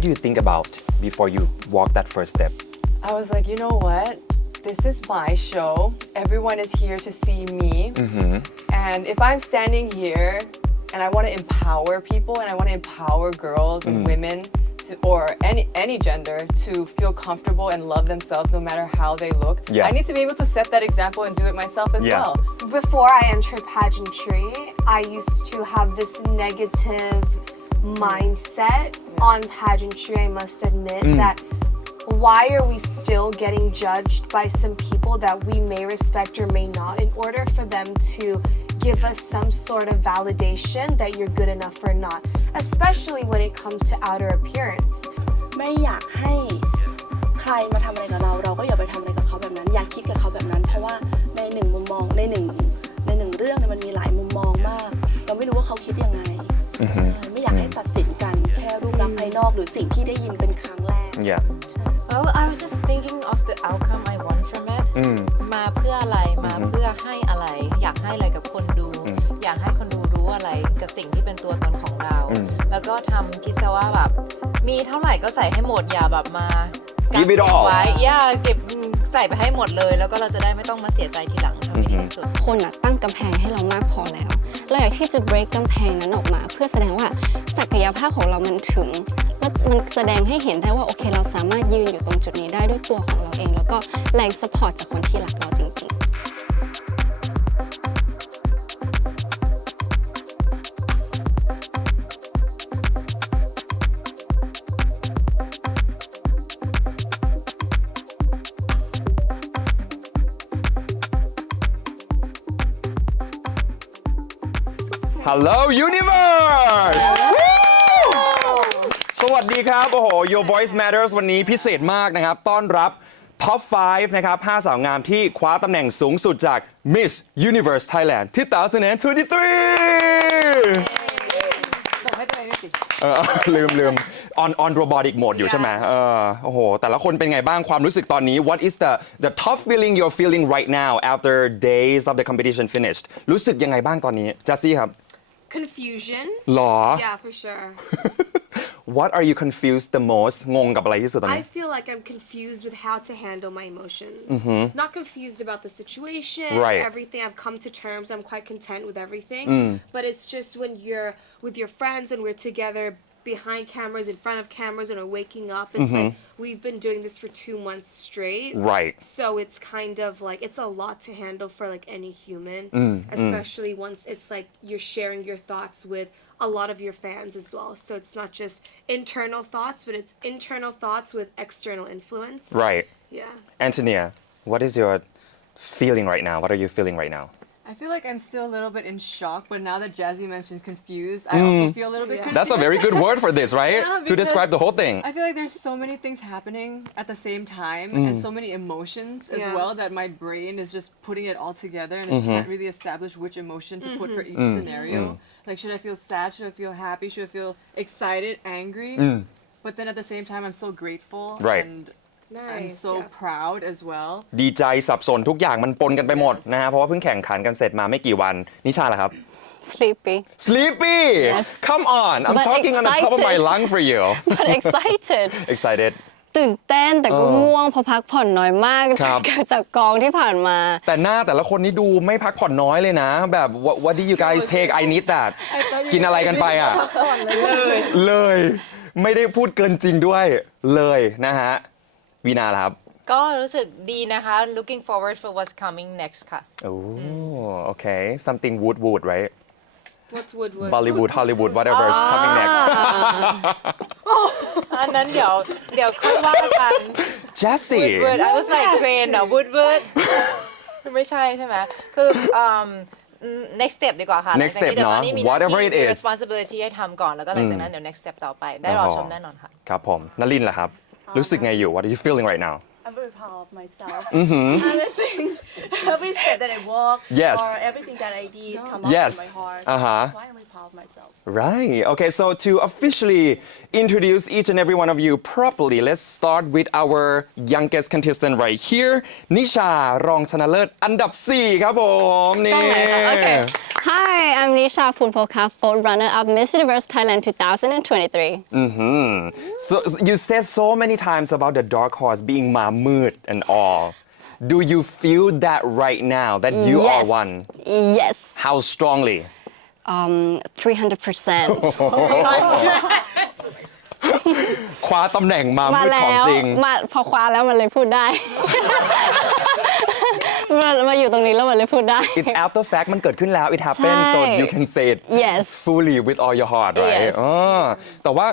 what do you think about before you walk that first step I was like, you know what? This is my show. Everyone is here to see me. And if I'm standing here and I want to empower people and I want to empower girls and women or any gender to feel comfortable and love themselves no matter how they look, I need to be able to set that example and do it myself as well. Before I entered pageantry, I used to have this negative mindset on pageantry, I must admit, that why are we still getting judged by some people that we may respect or may not in order for them to give us some sort of validation that you're good enough or not, especially when it comes to outer appearance. ไม่อยากให้ใครมาทำอะไรกับเราเราก็อย่าไปทำอะไรกับเขาแบบนั้นอย่าคิดกับเขาแบบนั้นเพราะว่าในหนึ่งมุมมองในหนึ่งเรื่องมันมีหลายมุมมองมากเราไม่รู้ว่าเขาคิดยังไงไม่อยากให้ตัดสินกันแค่รูปลักษณ์ภายนอกหรือสิ่งที่ได้ยินเป็นครั้งแรก Well, I was just thinking of the outcome I want from it. มาเพื่ออะไรมาเพื่อให้อะไรอยากให้อะไรกับคนดูอยากให้คนดูรู้อะไรกับสิ่งที่เป็นตัวตนของเราแล้วก็ทำคิดซะว่าแบบมีเท่าไหร่ก็ใส่ให้หมดอย่าแบบมาเก็บไว้เก็บใส่ไปให้หมดเลยแล้วก็เราจะได้ไม่ต้องมาเสียใจทีหลังทำให้ดีที่สุดคนตั้งกำแพงให้เรามากพอแล้วเราอยากที่จะ break กำแพงนั้นออกมาเพื่อแสดงว่าศักยภาพของเรามันถึงและมันแสดงให้เห็นได้ว่าโอเคเราสามารถยืนอยู่ตรงจุดนี้ได้ด้วยตัวของเราเองแล้วก็แรง support จากคนที่รักเราจริงๆHello Universe สวัสดีครับโอ้โห Your Voice Matters วันนี้พิเศษมากนะครับต้อนรับ Top 5 นะครับ5 สาวงามที่คว้าตำแหน่งสูงสุดจาก Miss Universe Thailand 2023ส่งให้ตัวเองด้วยสิลืม on robotic mode อยู่ใช่ไหมโอ้โหแต่ละคนเป็นไงบ้างความรู้สึกตอนนี้ What is the top feeling you're feeling right now after days of the competition finished รู้สึกยังไงบ้างตอนนี้จัสซี่ครับConfusion หรอ Yeah, for sure What are you confused the most งงกับอะไรที่สุดตอนนี้ I feel like I'm confused with how to handle my emotions. Not confused about the situation, everything. I've come to terms. I'm quite content with everything. But it's just when you're with your friends and we're together behind cameras, in front of cameras, and are waking up. It's like we've been doing this for 2 months straight. Right. So it's kind of like it's a lot to handle for like any human, especially once it's like you're sharing your thoughts with a lot of your fans as well. So it's not just internal thoughts, but it's internal thoughts with external influence. Right. Yeah. Antonia, what is your feeling right now? What are you feeling right now? I feel like I'm still a little bit in shock, but now that Jazzy mentioned confused, I also feel a little bit confused. That's a very good word for this, right? To describe the whole thing. I feel like there's so many things happening at the same time and so many emotions as well that my brain is just putting it all together and it can't really establish which emotion to put for each scenario. Like, should I feel sad? Should I feel happy? Should I feel excited, angry? But then at the same time, I'm so grateful. Right. And I'm so proud as well. ดีใจสับสนทุกอย่างมันปนกันไปหมดนะฮะเพราะว่าเพิ่งแข่งขันกันเสร็จมาไม่กี่วันนิชาล่ะครับ Sleepy Yes. Come on I'm But talking on the top of my excited. lung for you But Excited ตื่นเต้นแต่ก็ง่วงเพราะพักผ่อนน้อยมากจากกองที่ผ่านมาแต่หน้าแต่ละคนนี่ดูไม่พักผ่อนน้อยเลยนะแบบ what do you guys take I need that กินอะไรกันไปอ่ะเลยไม่ได้พูดเกินจริงด้วยเลยนะฮะวีนาล่ะครับก็รู้สึกดีนะคะ looking forward for what's coming next ค่ะ Oh okay something wood right What's Woodwood? Bollywood Hollywood whatever is coming next อันนั้นเดี๋ยวค่อยว่ากัน Jessie Woodward I was like crane เหรอ Woodward ไม่ใช่ใช่ไหมคือnext step ดีกว่าค่ะ next step เนาะ whatever it is responsibility ให้ทำก่อนแล้วก็หลังจากนั้นเดี๋ยว next step ต่อไปได้รอชมแน่นอนค่ะครับผมนลินล่ะครับรู้สึกไงอยู่ What are you feeling right now I'm very proud of myself. Every step that I walk Yes. or everything that I did come out Yes. from my heart. Uh-huh. That's why I'm very proud of myself. Right. Okay, so to officially introduce each and every one of you properly, let's start with our youngest contestant right here นิชารองชนะเลิศอันดับ 4 ครับผมนี่ Okay. Hi, I'm Nisha Punpoka, fourth runner-up Miss Universe Thailand 2023. So you said so many times about the dark horse being มามืด and all. Do you feel that right now that you are one? Yes. How strongly? 300%. คว้าตำแหน่งมา มา มืด แล้ ของ ว จริง พอคว้าแล้วมันเลยพูดได้ มาอยู่ตรงนี้แล้วมันเลยพูดได้ It's after fact มันเกิดขึ้นแล้ว it happened ใช่ so you can say it Yes fully with all your heart right Yes แต่ว่า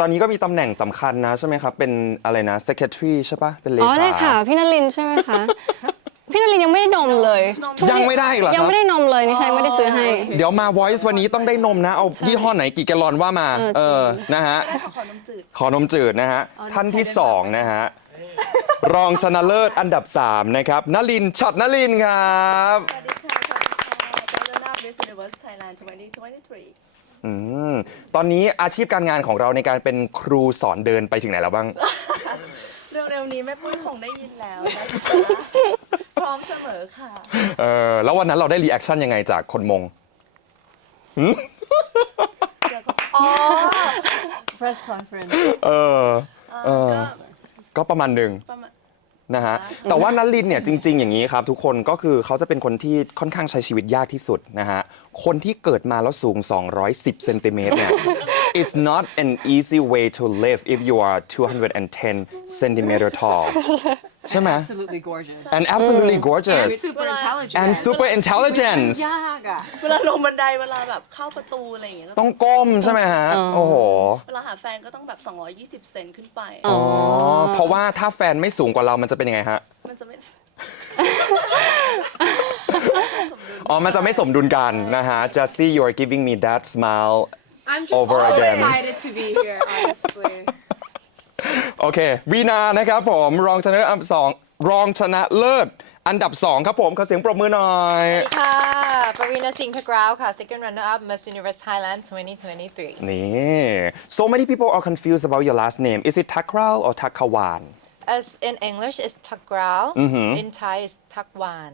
ตอนนี้ก็มีตำแหน่งสำคัญนะใช่ไหมครับ เป็นอะไรนะ secretary ใช่ปะเป็นเล อ๋อ ขา ได้ค่ะ พี่นลินทร์ใช่ไหมคะ พี่นลินทร์ยังไม่ได้นมเลย ยังไม่ได้อีกเหรอครับ ยังไม่ได้นมเลยนี่ใช่ไม่ได้ซื้อให้ เดี๋ยวมา voice วันนี้ต้องได้นมนะ เอายี่ห้อไหนกี่แกลลอนว่ามา นะฮะ ได้ขอนมจืด ขอนมจืดนะฮะ ท่านที่ 2 นะฮะ รองชนะเลิศอันดับ 3 นะครับนลินทร์ฉัตรนลินทร์ครับ สวัสดีค่ะ Runner-up Miss Universe Thailand 2023 ตอนนี้อาชีพการงานของเราในการเป็นครูสอนเดินไปถึงไหนแล้วบ้าง เร็วๆนี้แม่ปุ้ยคงได้ยินแล้วนะคะพร้อมเสมอค่ะ แล้ววันนั้นเราได้รีแอคชั่นยังไงจากคนมง อ๋อ Press conference. ก็ประมาณหนึ่ง ประมาณ นะฮะ แต่ว่านลินเนี่ยจริง ๆ อย่างนี้ครับทุกคนก็คือเขาจะเป็นคนที่ค่อนข้างใช้ชีวิตยากที่สุดนะฮะ คนที่เกิดมาแล้วสูง 210 เซนติเมตรเนี่ย it's not an easy way to live if you are 210 centimeter tall ใช่ไหม Absolutely gorgeous. and absolutely gorgeous Super intelligent. and super intelligent ยากอ่ะ เวลาลงบันไดเวลาแบบเข้าประตูอะไรอย่างเงี้ย ต้องก้มใช่ไหมฮะ โอ้โห เวลาหาแฟนก็ต้องแบบ220 เซนขึ้นไป อ๋อ เพราะว่าถ้าแฟนไม่สูงกว่าเรามันจะเป็นยังไงฮะ มันจะไม่ อ๋อ มันจะไม่สมดุลกันนะฮะ Jessie you are giving me that smile I'm just Over so again. excited to be here, honestly. โอเค วีนานะครับผม รองชนะเลิศอันดับ 2 รองชนะเลิศอันดับ 2 ครับผม ขอเสียงปรบมือหน่อย สวัสดีค่ะปวีณสิงห์ทกราวค่ะ second runner up Miss Universe Thailand 2023 นี่ so many people are confused about your last name is it Takrao or Takawan as in English is Takrao in Thai is Takwan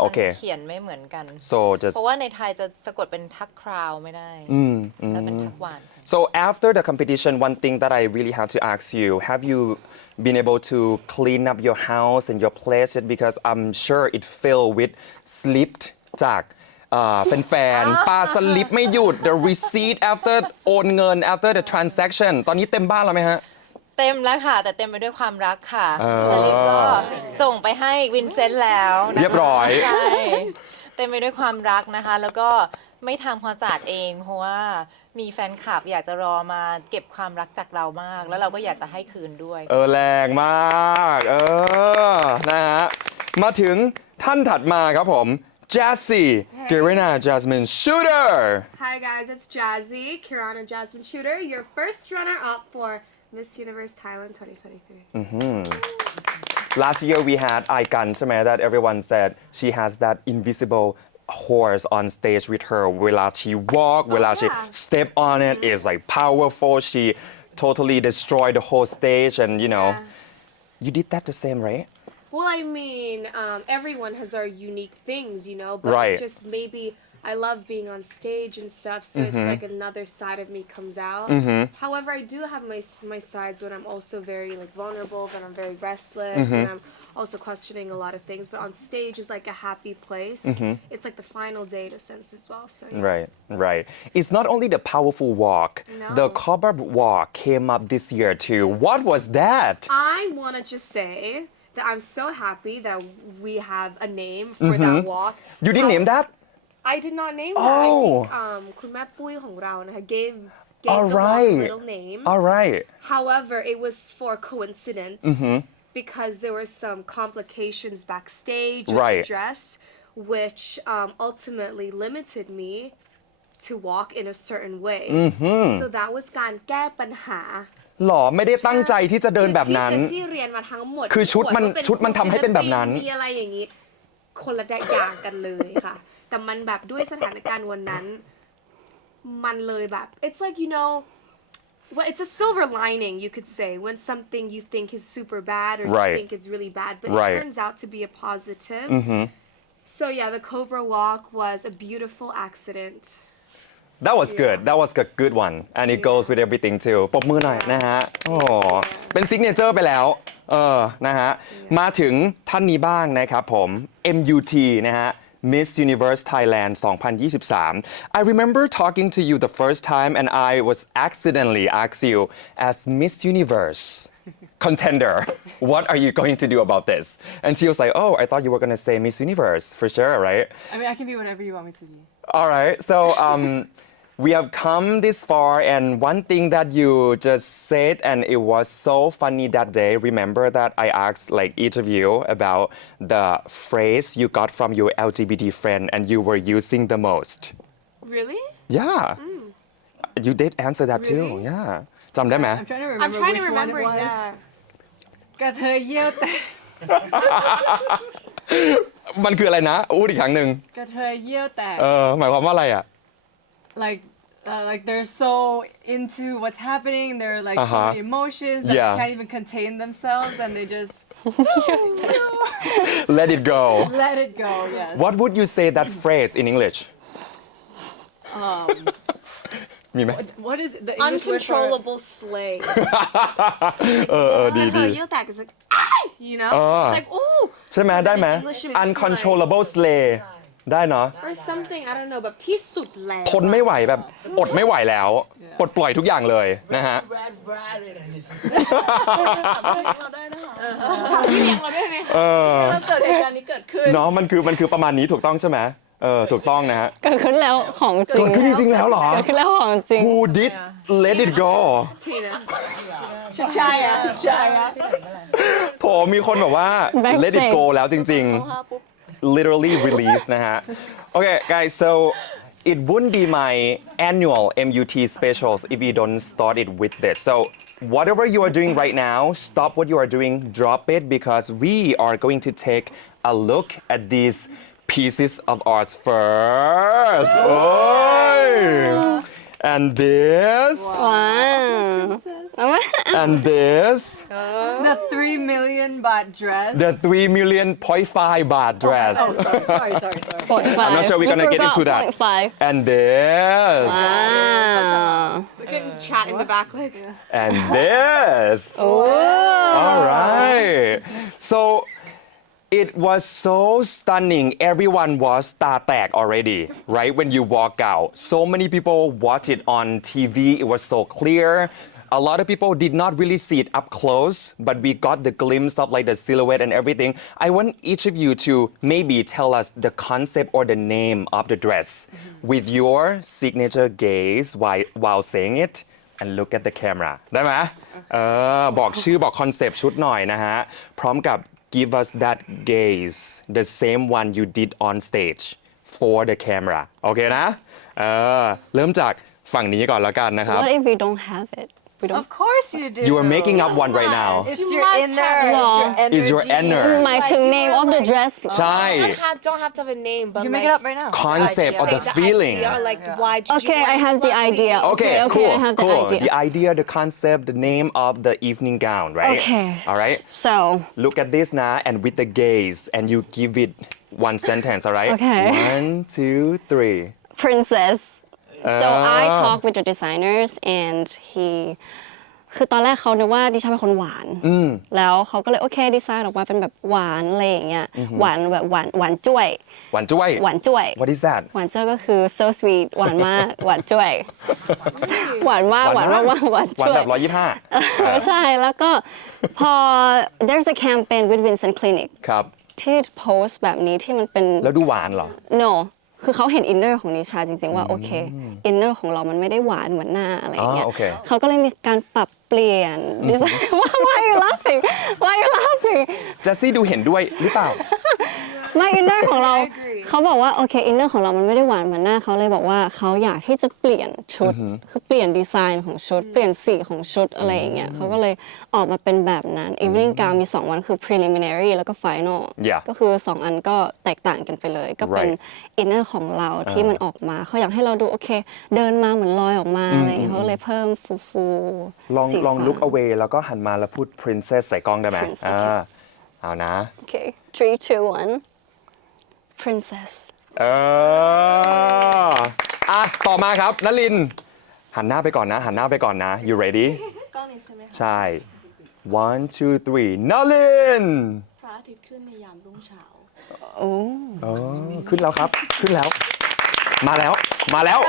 โอเค มันเขียนไม่เหมือนกัน so just เพราะว่าในไทยจะสะกดเป็นทักคราวไม่ได้แล้วเป็นทักวาน So after the competition, one thing that I really have to ask you, have you been able to clean up your house and your place yet? Because I'm sure it filled with slipped จากแฟนๆปาสลิปไม่หยุด the receipt after โอนเงิน after the transaction ตอนนี้เต็มบ้านแล้วไหมฮะ เต็มแล้วค่ะ แต่เต็มไปด้วยความรักค่ะสลิปก็ส่งไปให้วินเซนต์แล้วนะคะ เรียบร้อย ใช่เต็มไปด้วยความรักนะคะ แล้วก็ไม่ทำความสะอาดเองเพราะว่ามีแฟนคลับอยากจะรอมาเก็บความรักจากเรามาก แล้วเราก็อยากจะให้คืนด้วย แรงมากนะฮะ มาถึงท่านถัดมาครับผม Jessie Kirana Jasmine Shooter Hi guys, it's Jazzy, Kirana Jasmine Shooter, your first runner-up for Miss Universe Thailand 2023. Last year we had Aikan ใช่ไหม that everyone said she has that invisible horse on stage with her เวลา she walk เวลา she step on it is like powerful she totally destroyed the whole stage and you know you did that the same right Well, I mean, everyone has our unique things, you know, but Right. it's just maybe I love being on stage and stuff, so it's like another side of me comes out. However, I do have my sides when I'm also very like vulnerable, when I'm very restless, when I'm also questioning a lot of things. But on stage is like a happy place. It's like the final day in a sense as well. So yeah. Right. It's not only the powerful walk. No. The Cobra walk came up this year too. What was that? I want to just say that I'm so happy that we have a name for that walk. You didn't name that? I did not name that. Oh. I think คุณแม่ปุ้ยของเรานะคะ gave the All walk right. a little name. All right. However, it was for coincidence because there were some complications backstage with Right. the dress, which ultimately limited me to walk in a certain way. So that was การแก้ปัญหา หรอไม่ได้ตั้งใจที่จะเดินแบบนั้น ที่เจสซี่เรียนมาทั้งหมด คือชุดมัน ว่าเป็ ชุดมันทำให้เป็นแบบนั้น มีอะไรอย่างนี้ คนละอย่างกันเลยค่ะ แต่มันแบบด้วยสถานการณ์วันนั้น มันเลยแบบ it's like you know well it's a silver lining you could say when something you think is super bad or Right. you think it's really bad but Right. it turns out to be a positive so yeah the Cobra Walk was a beautiful accident That was good. That was a good one. And it goes with everything too. ปรบมือหน่อยนะฮะ โอ้โหเป็นซิกเนเจอร์ไปแล้ว นะฮะ มาถึงท่านนี้บ้างนะครับผม MUT นะฮะ Miss Universe Thailand 2023. I remember talking to you the first time and I was accidentally asked you as Miss Universe contender. What are you going to do about this? And she was like, oh, I thought you were going to say Miss Universe for sure, right? I mean, I can be whatever you want me to be. All right. So we have come this far, and one thing that you just said, and it was so funny that day. Remember that I asked like each of you about the phrase you got from your LGBT friend, and you were using the most. really Yeah. You did answer that too. Really? Yeah. จำได้ไหม I'm trying to remember I'm trying to which remember one it was. yeah กระเทยเยี่ยวแตก มันคืออะไรนะอู้อีกครั้งหนึ่ง กระเทยเยี่ยวแตก หมายความว่าอะไรอ่ะ like they're so into what's happening. They're like so many emotions that Yeah. they can't even contain themselves, and they just Let it go. let it go. Yes. What would you say that phrase in English? มีไหม What is the English word for? uncontrollable slay ดี and ดี her yell back is like "Ah!" you know it's like ooh ใช่ไหม so ได้ then ไหม in English it makes me uncontrollable slay ได้เนาะ like, or something I don't know แบบที่สุดแล้ว ทนไม่ไหวแบบอดไม่ไหวแล้วปลดปล่อยทุกอย่างเลยนะฮะ สาวเลี้ยงเราได้ไหมคะเกิดเหตุการณ์นี้เกิดขึ้น เนาะมันคือประมาณนี้ถูกต้องใช่ไหมถูกต้องนะฮะ เกิดขึ้นแล้วของจริง เกิดขึ้นจริงๆแล้วเหรอ เกิดขึ้นแล้วของจริง Who did let it go ทีนะชุดชายอะชุดชายอะ โถมีคนแบบว่า Backstage let it go แล้วจริงๆ literally release นะฮะ Okay guys so it wouldn't be my annual MUT specials if we don't start it with this so whatever you are doing right now stop what you are doing drop it because we are going to take a look at these pieces of art first and this ว้าว and this The 3 million baht dress. the 3.5 baht dress Sorry. I'm not sure we're gonna get into that. And this. Wow. we can chat in the back like And this. All right. So it was so stunning. Everyone was ตาแตก already, right? When you walk out. So many people watched it on TV. It was so clear. A lot of people did not really see it up close, but we got the glimpse of like the silhouette and everything. I want each of you to maybe tell us the concept or the name of the dress with your signature gaze while saying it and look at the camera. ได้ไหมบอกชื่อบอกคอนเซปต์ชุดหน่อยนะฮะ พร้อมกับ give us that gaze the same one you did on stage for the camera โอเคนะเริ่มจากฝั่งนี้ก่อนแล้วกันนะครับ What if we don't have it we don't Of course you do. You are making up one right now. It's You your must inner. have it. It's your It's your energy. inner หมายถึง name of the dress ใช่ don't have to have a name but You like make it up right now. concept or the the feeling idea, like why did Okay you I have the idea Okay, okay cool, I have the cool. idea The idea, the concept, the name of the evening gown, right? Okay All right. so Look at this now, and with the gaze, and you give it one sentence, all right? Okay. 1, 2, 3. princess so I talked with the designers and he คือตอนแรกเขานึกว่าดิฉันเป็นคนหวานแล้วเขาก็เลยโอเคดีไซน์ออกมาเป็นแบบหวานอะไรอย่างเงี้ยหวานแบบหวานจ้วย หวานจ้วย หวานจ้วย What is that? หวานจ้วยก็คือ so sweet หวานมากหวานจ้วยหวานมากหวานมากหวาน หวาน จ้วย แบบ125 ใช่แล้วก็พอ there's a campaign with Vincent Clinic ครับ ที่โพสต์แบบนี้ที่มันเป็น แล้วดูหวานเหรอ no คือเขาเห็นอินเนอร์ของนิชาจริงๆว่าโอเคอินเนอร์ของเรามันไม่ได้หวานเหมือนหน้าอะไรอย่างเงี้ย โอเค เขาก็เลยมีการปรับเปลี่ยน Why are you laughing Why are you laughing เจสซี่ดูเห็นด้วยหรือเปล่า ไม่อินเนอร์ของเรา I agree เขาบอกว่าโอเคอินเนอร์ของเรามันไม่ได้หวานเหมือนหน้าเขาเลยบอกว่าเขาอยากที่จะเปลี่ยนชุดคือเปลี่ยนดีไซน์ของชุดเปลี่ยนสีของชุดอะไรอย่างเงี้ยเขาก็เลยออกมาเป็นแบบนั้น evening gown มี2วันคือ preliminary แล้วก็ final Yeah ก็คือ2อันก็แตกต่างกันไปเลยก็เป็น อินเนอร์ของเราที่มันออกมาเขาอยากให้เราดูโอเคเดินมาเหมือนลอยออกมาอะไรอย่างเงี้ยเขาก็เลยเพิ่มฟูลอง สี ลอง ฟ้า look away แล้วก็หันมาแล้วพูด princess ใส่กล้องได้ไหม Princess เอานะ โอเค three two one princess ต่อมาครับนลินหันหน้าไปก่อนนะ หันหน้าไปก่อนนะ you ready กล้องนี้ใช่ไหมคะ ใช่ one two three นลิน พระอาทิตย์ขึ้นในยามรุ่งเช้า โอ้ ขึ้นแล้วครับ ขึ้นแล้ว มาแล้ว มาแล้ว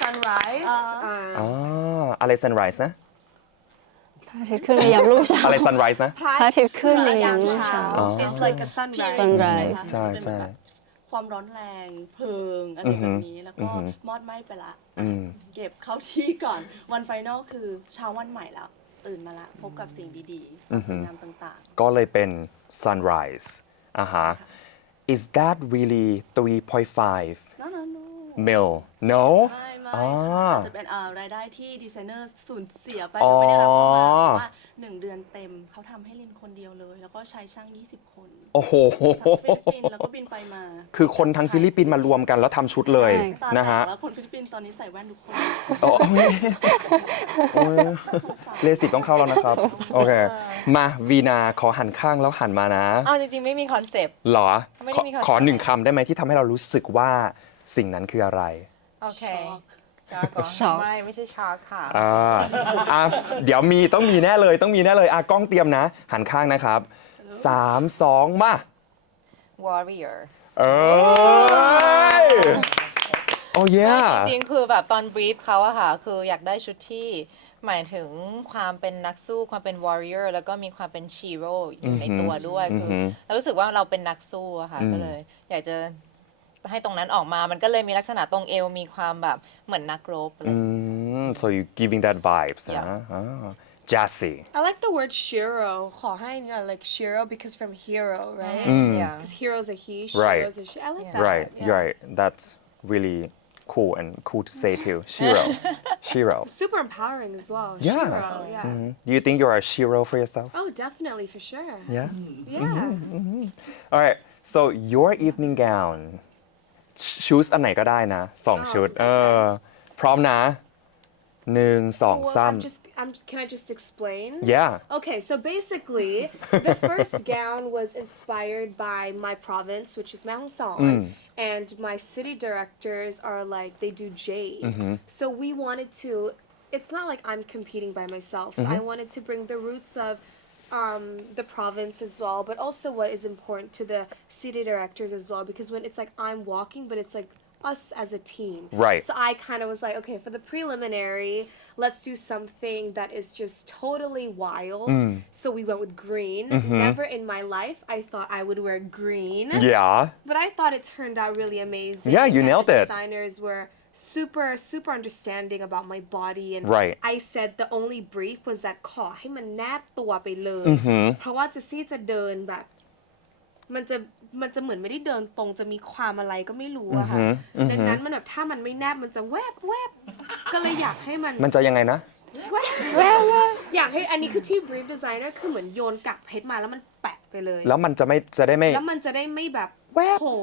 sunrise อะไร sunrise นะ พระอาทิตย์ขึ้นในยามรุ่งเช้า อะไร sunrise นะ พระอาทิตย์ขึ้นในยามรุ่งเช้า It's like a sunrise Sunrise ใช่ใช่ ความร้อนแรงเพลิงอะไรแบบนี้แล้วก็มอดไหม้ไปละเก็บเข้าที่ก่อนวันไฟนอลคือเช้าวันใหม่แล้วตื่นมาละพบกับสิ่งดีๆความสวยงามต่าง ก็เลยเป็น sunrise is that really 3.5 ๆ no mil no ไม่อาจจะเป็นรายได้ที่ดีไซเนอร์สูญเสียไปหรือไม่ได้รับเข้ามาเพราะว่า1 เดือนเต็มเขาทำให้ลินคนเดียวเลย แล้วก็ใช้ช่าง20 คน โอ้โห ทั้งฟิลิปปินส์แล้วก็บินไปมา คือคนทั้งฟิลิปปินส์มารวมกันแล้วทำชุดเลย ใช่ ตา นะฮะ แตกแล้วคนฟิลิปปินส์ตอนนี้ใส่แว่นทุกคน โอ้ยเลสิกต้องเข้าแล้วนะครับ โอเค มาวีนาขอหันข้างแล้วหันมานะ เอาจริงๆไม่มีคอนเซปต์ หรอ ไม่ได้มี ขอหนึ่งคำได้ไหมที่ทำให้เรารู้สึกว่าสิ่งนั้นคืออะไร โอเคช็อกก่อน ช็อก ไม่ใช่ช็อกค่ะ เดี๋ยวต้องมีแน่เลยต้องมีแน่เลยกล้องเตรียมนะ หันข้างนะครับ 3 2 มา warrior เอ้ยโอ้ย จริงๆคือแบบตอนบรีฟเขาอะค่ะ คืออยากได้ชุดที่หมายถึงความเป็นนักสู้ความเป็น warrior แล้วก็มีความเป็น hero อยู่ในตัวด้วยคือเรารู้สึกว่าเราเป็นนักสู้อะค่ะก็เลย อยากจะให้ตรงนั้นออกมามันก็เลยมีลักษณะตรงเอวมีความแบบเหมือนนักรบอะไร so you giving that vibes Yeah. นะ Jassy I like the word shiro ขอให้เนี่ย like shiro because from hero right yeah because hero's a he Right. shiro's a she I like that right yeah. right that's really cool and cool to say too Shiro Shiro super empowering as well Yeah. shiro yeah do you think you're a Shiro for yourself oh definitely for sure yeah yeah alright so your evening gown choose อันไหนก็ได้นะ2 ชุดพร้อมนะ1 2 well, can I just explain 3 yeah Okay, so basically, the first gown was inspired by my province, which is Mae Hong Son, and my city directors are like they do jade. So we wanted to. It's not like I'm competing by myself. So I wanted to bring the roots of the province as well, but also what is important to the city directors as well, because when it's like I'm walking, but it's like us as a team. Right. So I kind of was like, okay, for the preliminary, let's do something that is just totally wild. So we went with green. Never in my life I thought I would wear green. yeah But I thought it turned out really amazing. Yeah, you and nailed the it. Designers were super understanding about my body and Right. I said the only brief was that ขอให้มันแนบตัวไปเลย เพราะว่าจะซี่จะเดินแบบ มันจะเหมือนไม่ได้เดินตรงจะมีความอะไรก็ไม่รู้อะค่ะดังนั้นมันแบบถ้ามันไม่แนบมันจะแวบก็เลยอยากให้มัน มันจะยังไงนะ แวบอยากให้อันนี้คือที่ brief designer คือเหมือนโยนกักเพชรมาแล้วมันแปะไปเลย แล้วมันจะได้ไม่ แล้วมันจะได้ไม่แบบโผล่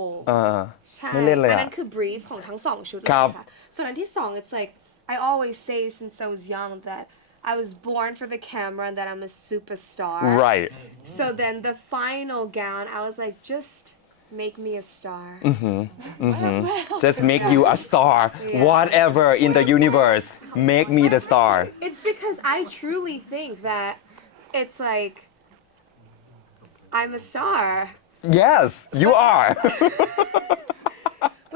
ใช่ ไม่เล่นเลยอะ อันนั้นคือ brief ของทั้งสองชุดเลย ครับ ค่ะส่วนอันที่สอง it's like I always say since I was young that I was born for the camera and that I'm a superstar right so then the final gown I was like just make me a star just make you a star whatever in the universe make me the star it's because I truly think that it's like I'm a star yes you are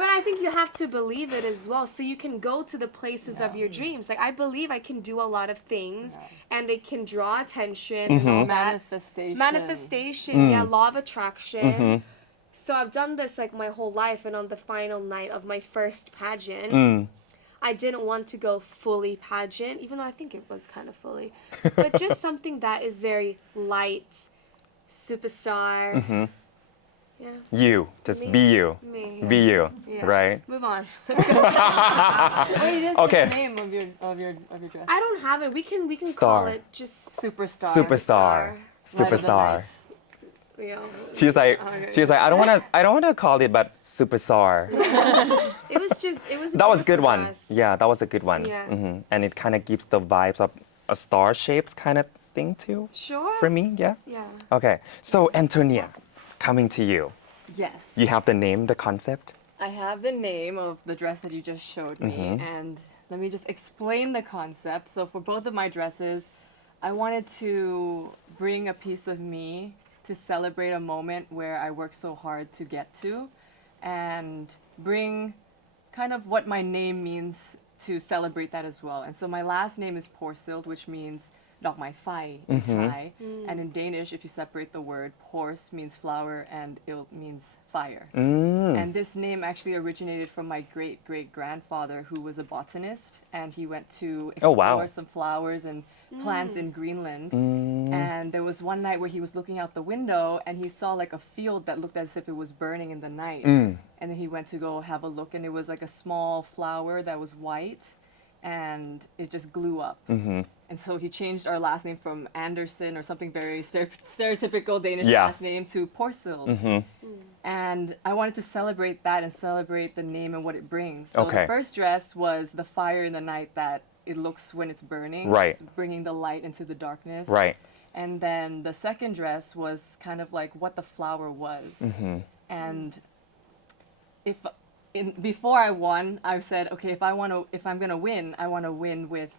But I think you have to believe it as well, so you can go to the places of your dreams. Like I believe I can do a lot of things, and it can draw attention and all that. Manifestation, yeah, law of attraction. So I've done this like my whole life, and on the final night of my first pageant, I didn't want to go fully pageant, even though I think it was kind of fully, but just something that is very light, superstar. you just be you Me. be you Yeah. right Move on. Wait, it is Okay. the name of your dress. I don't have it. We can Star. call it just Superstar. superstar Light of the superstar night. You know, she's like I don't want to call it but superstar it was just it was. that was a good one dress. yeah that was a good one Yeah. and it kind of gives the vibes of a star shapes kind of thing too Sure. for me yeah Yeah. okay so Antonia coming to you Yes. you have the name the concept I have the name of the dress that you just showed me, and let me just explain the concept. So, for both of my dresses, I wanted to bring a piece of me to celebrate a moment where I worked so hard to get to, and bring kind of what my name means to celebrate that as well. And so, my last name is Porsild, which means Dok Mai Phai in Thai, and in Danish, if you separate the word, Pors means flower and Ild means fire. And this name actually originated from my great-great-grandfather, who was a botanist, and he went to Oh, wow. explore some flowers and plants in Greenland. And there was one night where he was looking out the window, and he saw like a field that looked as if it was burning in the night. And then he went to go have a look, and it was like a small flower that was white, and it just blew up. And so he changed our last name from Anderson or something very stereotypical Danish Yeah. last name to Porsild. And I wanted to celebrate that and celebrate the name and what it brings. So Okay. the first dress was the fire in the night that it looks when it's burning. Right. It's bringing the light into the darkness. right And then the second dress was kind of like what the flower was. And before I won, I said, okay, if I'm gonna win, I want to win with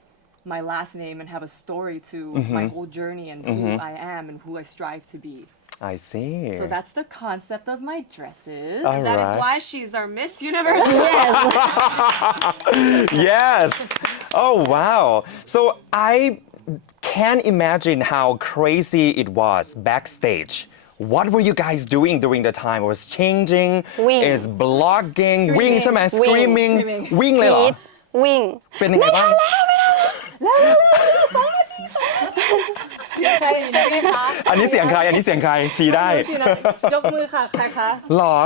my last name and have a story to my whole journey and who I am and who I strive to be. I see So that's the concept of my dresses. All That is right. why she's our Miss Universe. Yes. Oh, wow. So I can't imagine how crazy it was backstage. What were you guys doing during the time? It was changing, Wing. is blogging, wing ใช่ไหม screaming, Screaming. วิ่งเลยเหรอ วิ่ง เป็นยังไงบ้าง ใช่ใช่ไหมคะ อันนี้เสียงใคร อันนี้เสียงใคร ชี้ได้ ยกมือค่ะใครคะ หรอ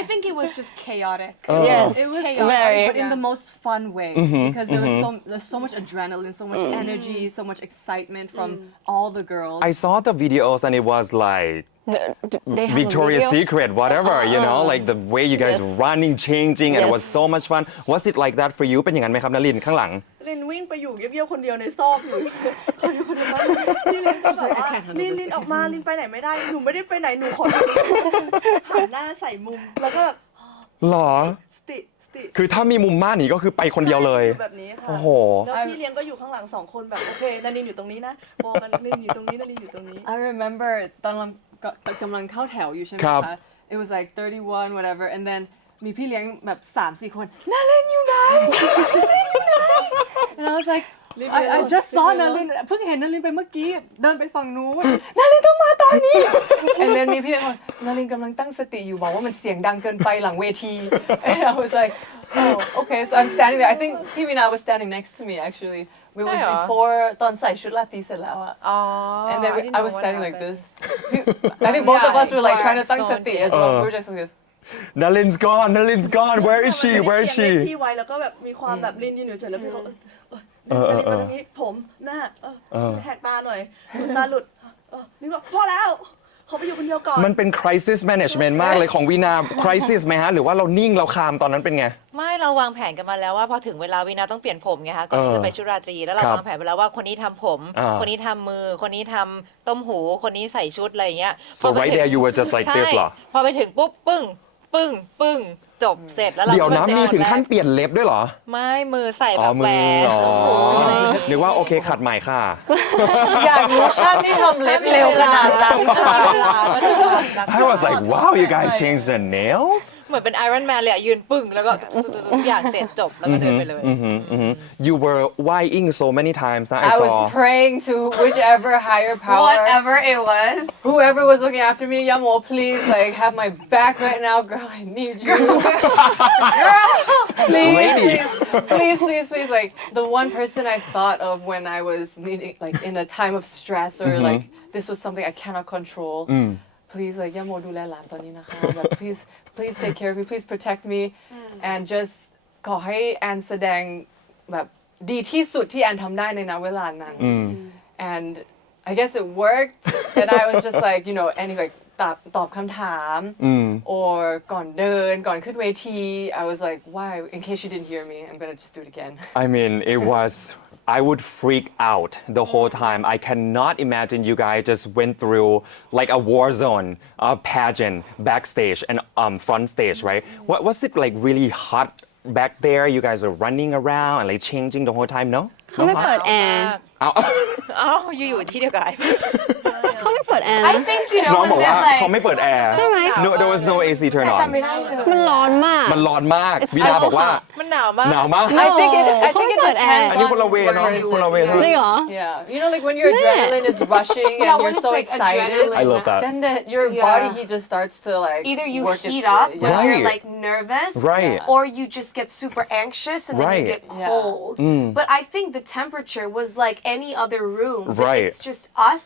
I think it was just chaotic. Yes. It was Chaotic. Very. but in the most fun way because there's so much adrenaline, so much energy, so much excitement from all the girls. I saw the videos and it was like They have a Victoria's video. Secret, whatever, you know, like the way you guys Yes. running, changing, and it Yes. was so much fun. Was it like that for you? เป็นอย่างนั้นไหมครับนลินข้างหลัง ลินวิ่งไปอยู่เงียบๆคนเดียวในซอกอยู่เขาอยู่คนเดียวพี่ลินก็แบบว่าลินออกมาลินไปไหนไม่ได้หนูไม่ได้ไปไหนหนูขอหันหน้าใส่มุมแล้วก็แบบ หรอ สติ คือถ้ามีมุมม่านนี้ก็คือไปคนเดียวเลย แบบนี้ค่ะ โอ้โห แล้วพี่เลี้ยงก็อยู่ข้างหลัง2คนแบบโอเคนารินอยู่ตรงนี้นะบอกกันนารินอยู่ตรงนี้นารินอยู่ตรงนี้ I remember ตอนกำลังเข้าแถวอยู่ใช่ไหม ครับ คะ It was like 31 whatever and then มีพี่เลี้ยงแบบ 3-4 คนนารินอยู่ไหน And I was like I just saw นารินเพิ่งเห็นนารินไปเมื่อกี้เดินไปฝั่งนู้นนารินต้องมาตอนนี้ And then มีพี่เลี้ยงบอกนารินกำลังตั้งสติอยู่บอกว่ามันเสียงดังเกินไปหลังเวที And I was like oh okay so I'm standing there I think Pivina was standing next to me actually it was before ตอนใส่ชุดลาตรีเสร็จแล้วอะ อ๋อ And then I was know what standing like happened. this. I think both of us were like trying to so thank Sati as well. We were just like this. Nalin's gone Nalin's gone where is she where is เลี้ยง she ที่ไว้แล้วก็แบบมีความแบบลินยืนอยู่เฉยแล้วพี่เขานารินมาตรงนี้ผมหน้าแหกตาหน่อยตาหลุดนี่บอกพอแล้วเขาไปอยู่คนเดียวก่อน มันเป็น crisis management มากเลยของวีนา crisis ไหมฮะ หรือว่าเรานิ่งเราคามตอนนั้นเป็นไง ไม่เราวางแผนกันมาแล้วว่าพอถึงเวลาวินาต้องเปลี่ยนผมไงคะก่อนที่จะไปชุดราตรีแล้วเรา ครับ วางแผนไปแล้วว่าคนนี้ทำผม คนนี้ทำมือคนนี้ทำต้มหู คนนี้ใส่ชุดอะไรอย่างเงี้ย So right there you were just like ใช่ this เหรอ พอไปถึงปุ๊บปึ้งปึ้งปึ้งจบเสร็จแล้วเรา เดี๋ยว ก็ นะ ไป มีถึง แรก ขั้นเปลี่ยนเล็บด้วยเหรอ ไม่มือใส่แบ อ๋อบ มื แหว อน อ๋อ โอ้โหอะไรอย่างเงี้ย นึกว่าโอเคขัดใหม่ค่ะ อยากรู้ช่างที่ทำเล็บเร็วขนาดนั้นค่ะ I was like wow you guys changed the nails เหมือนเป็นไอรอนแมนเลยอะยืนปึ้งแล้วก็ทุกอย่างเสร็จจบแล้วก็เดินไปเลย You were whining so many times นะ I I was saw praying to whichever higher power, Whatever it was. whoever was looking after me, Yamo, please like have my back right now, girl. I need you, Lady. please. Like the one person I thought of when I was needing, like in a time of stress or like this was something I cannot control. please like ย่าโมดูแลหลานตอนนี้นะคะแบบ please take care of me please protect me and just ขอให้แอนแสดงแบบดีที่สุดที่แอนทำได้ในณเวลานั้น and I guess it worked and I was just like you know any like ตอบคำถาม or ก่อนเดินก่อนขึ้นเวที I was like why in case you didn't hear me I'm gonna just do it again I mean it was I would freak out the whole time. I cannot imagine you guys just went through like a war zone of pageant backstage and front stage, right? What was it like really hot back there? You guys were running around and like changing the whole time, no? เขาไม่เปิดแอร์ เอ้าอยู่ที่เดียวกัน เขาไม่เปิดแอร์ I think you น้ know องบอก when ว่า there's เขาไม่ like เปิดแอร์ ใช่ไหม No there was no AC turn แต่ on จำไม่ได้เลย มันร้อนมาก มันร้อนมากวินาบอกว่า มันหนาวมาก หนาวมาก I think it เขาไม่ depends เปิดแอร์ อันนี้คนละเวรเนอะ where you คนละเวร sit. จริงเหรอ Yeah, you know, like when your adrenaline is rushing Yeah, and when you're it's so like excited, adrenaline. I love that. then your Yeah. body heat just starts to like either you work heat its way. up when Yeah. Right. you're like nervous Right. or you just get super anxious and then Right. you get Yeah. cold but I think the temperature was like any other room but Right. it's just us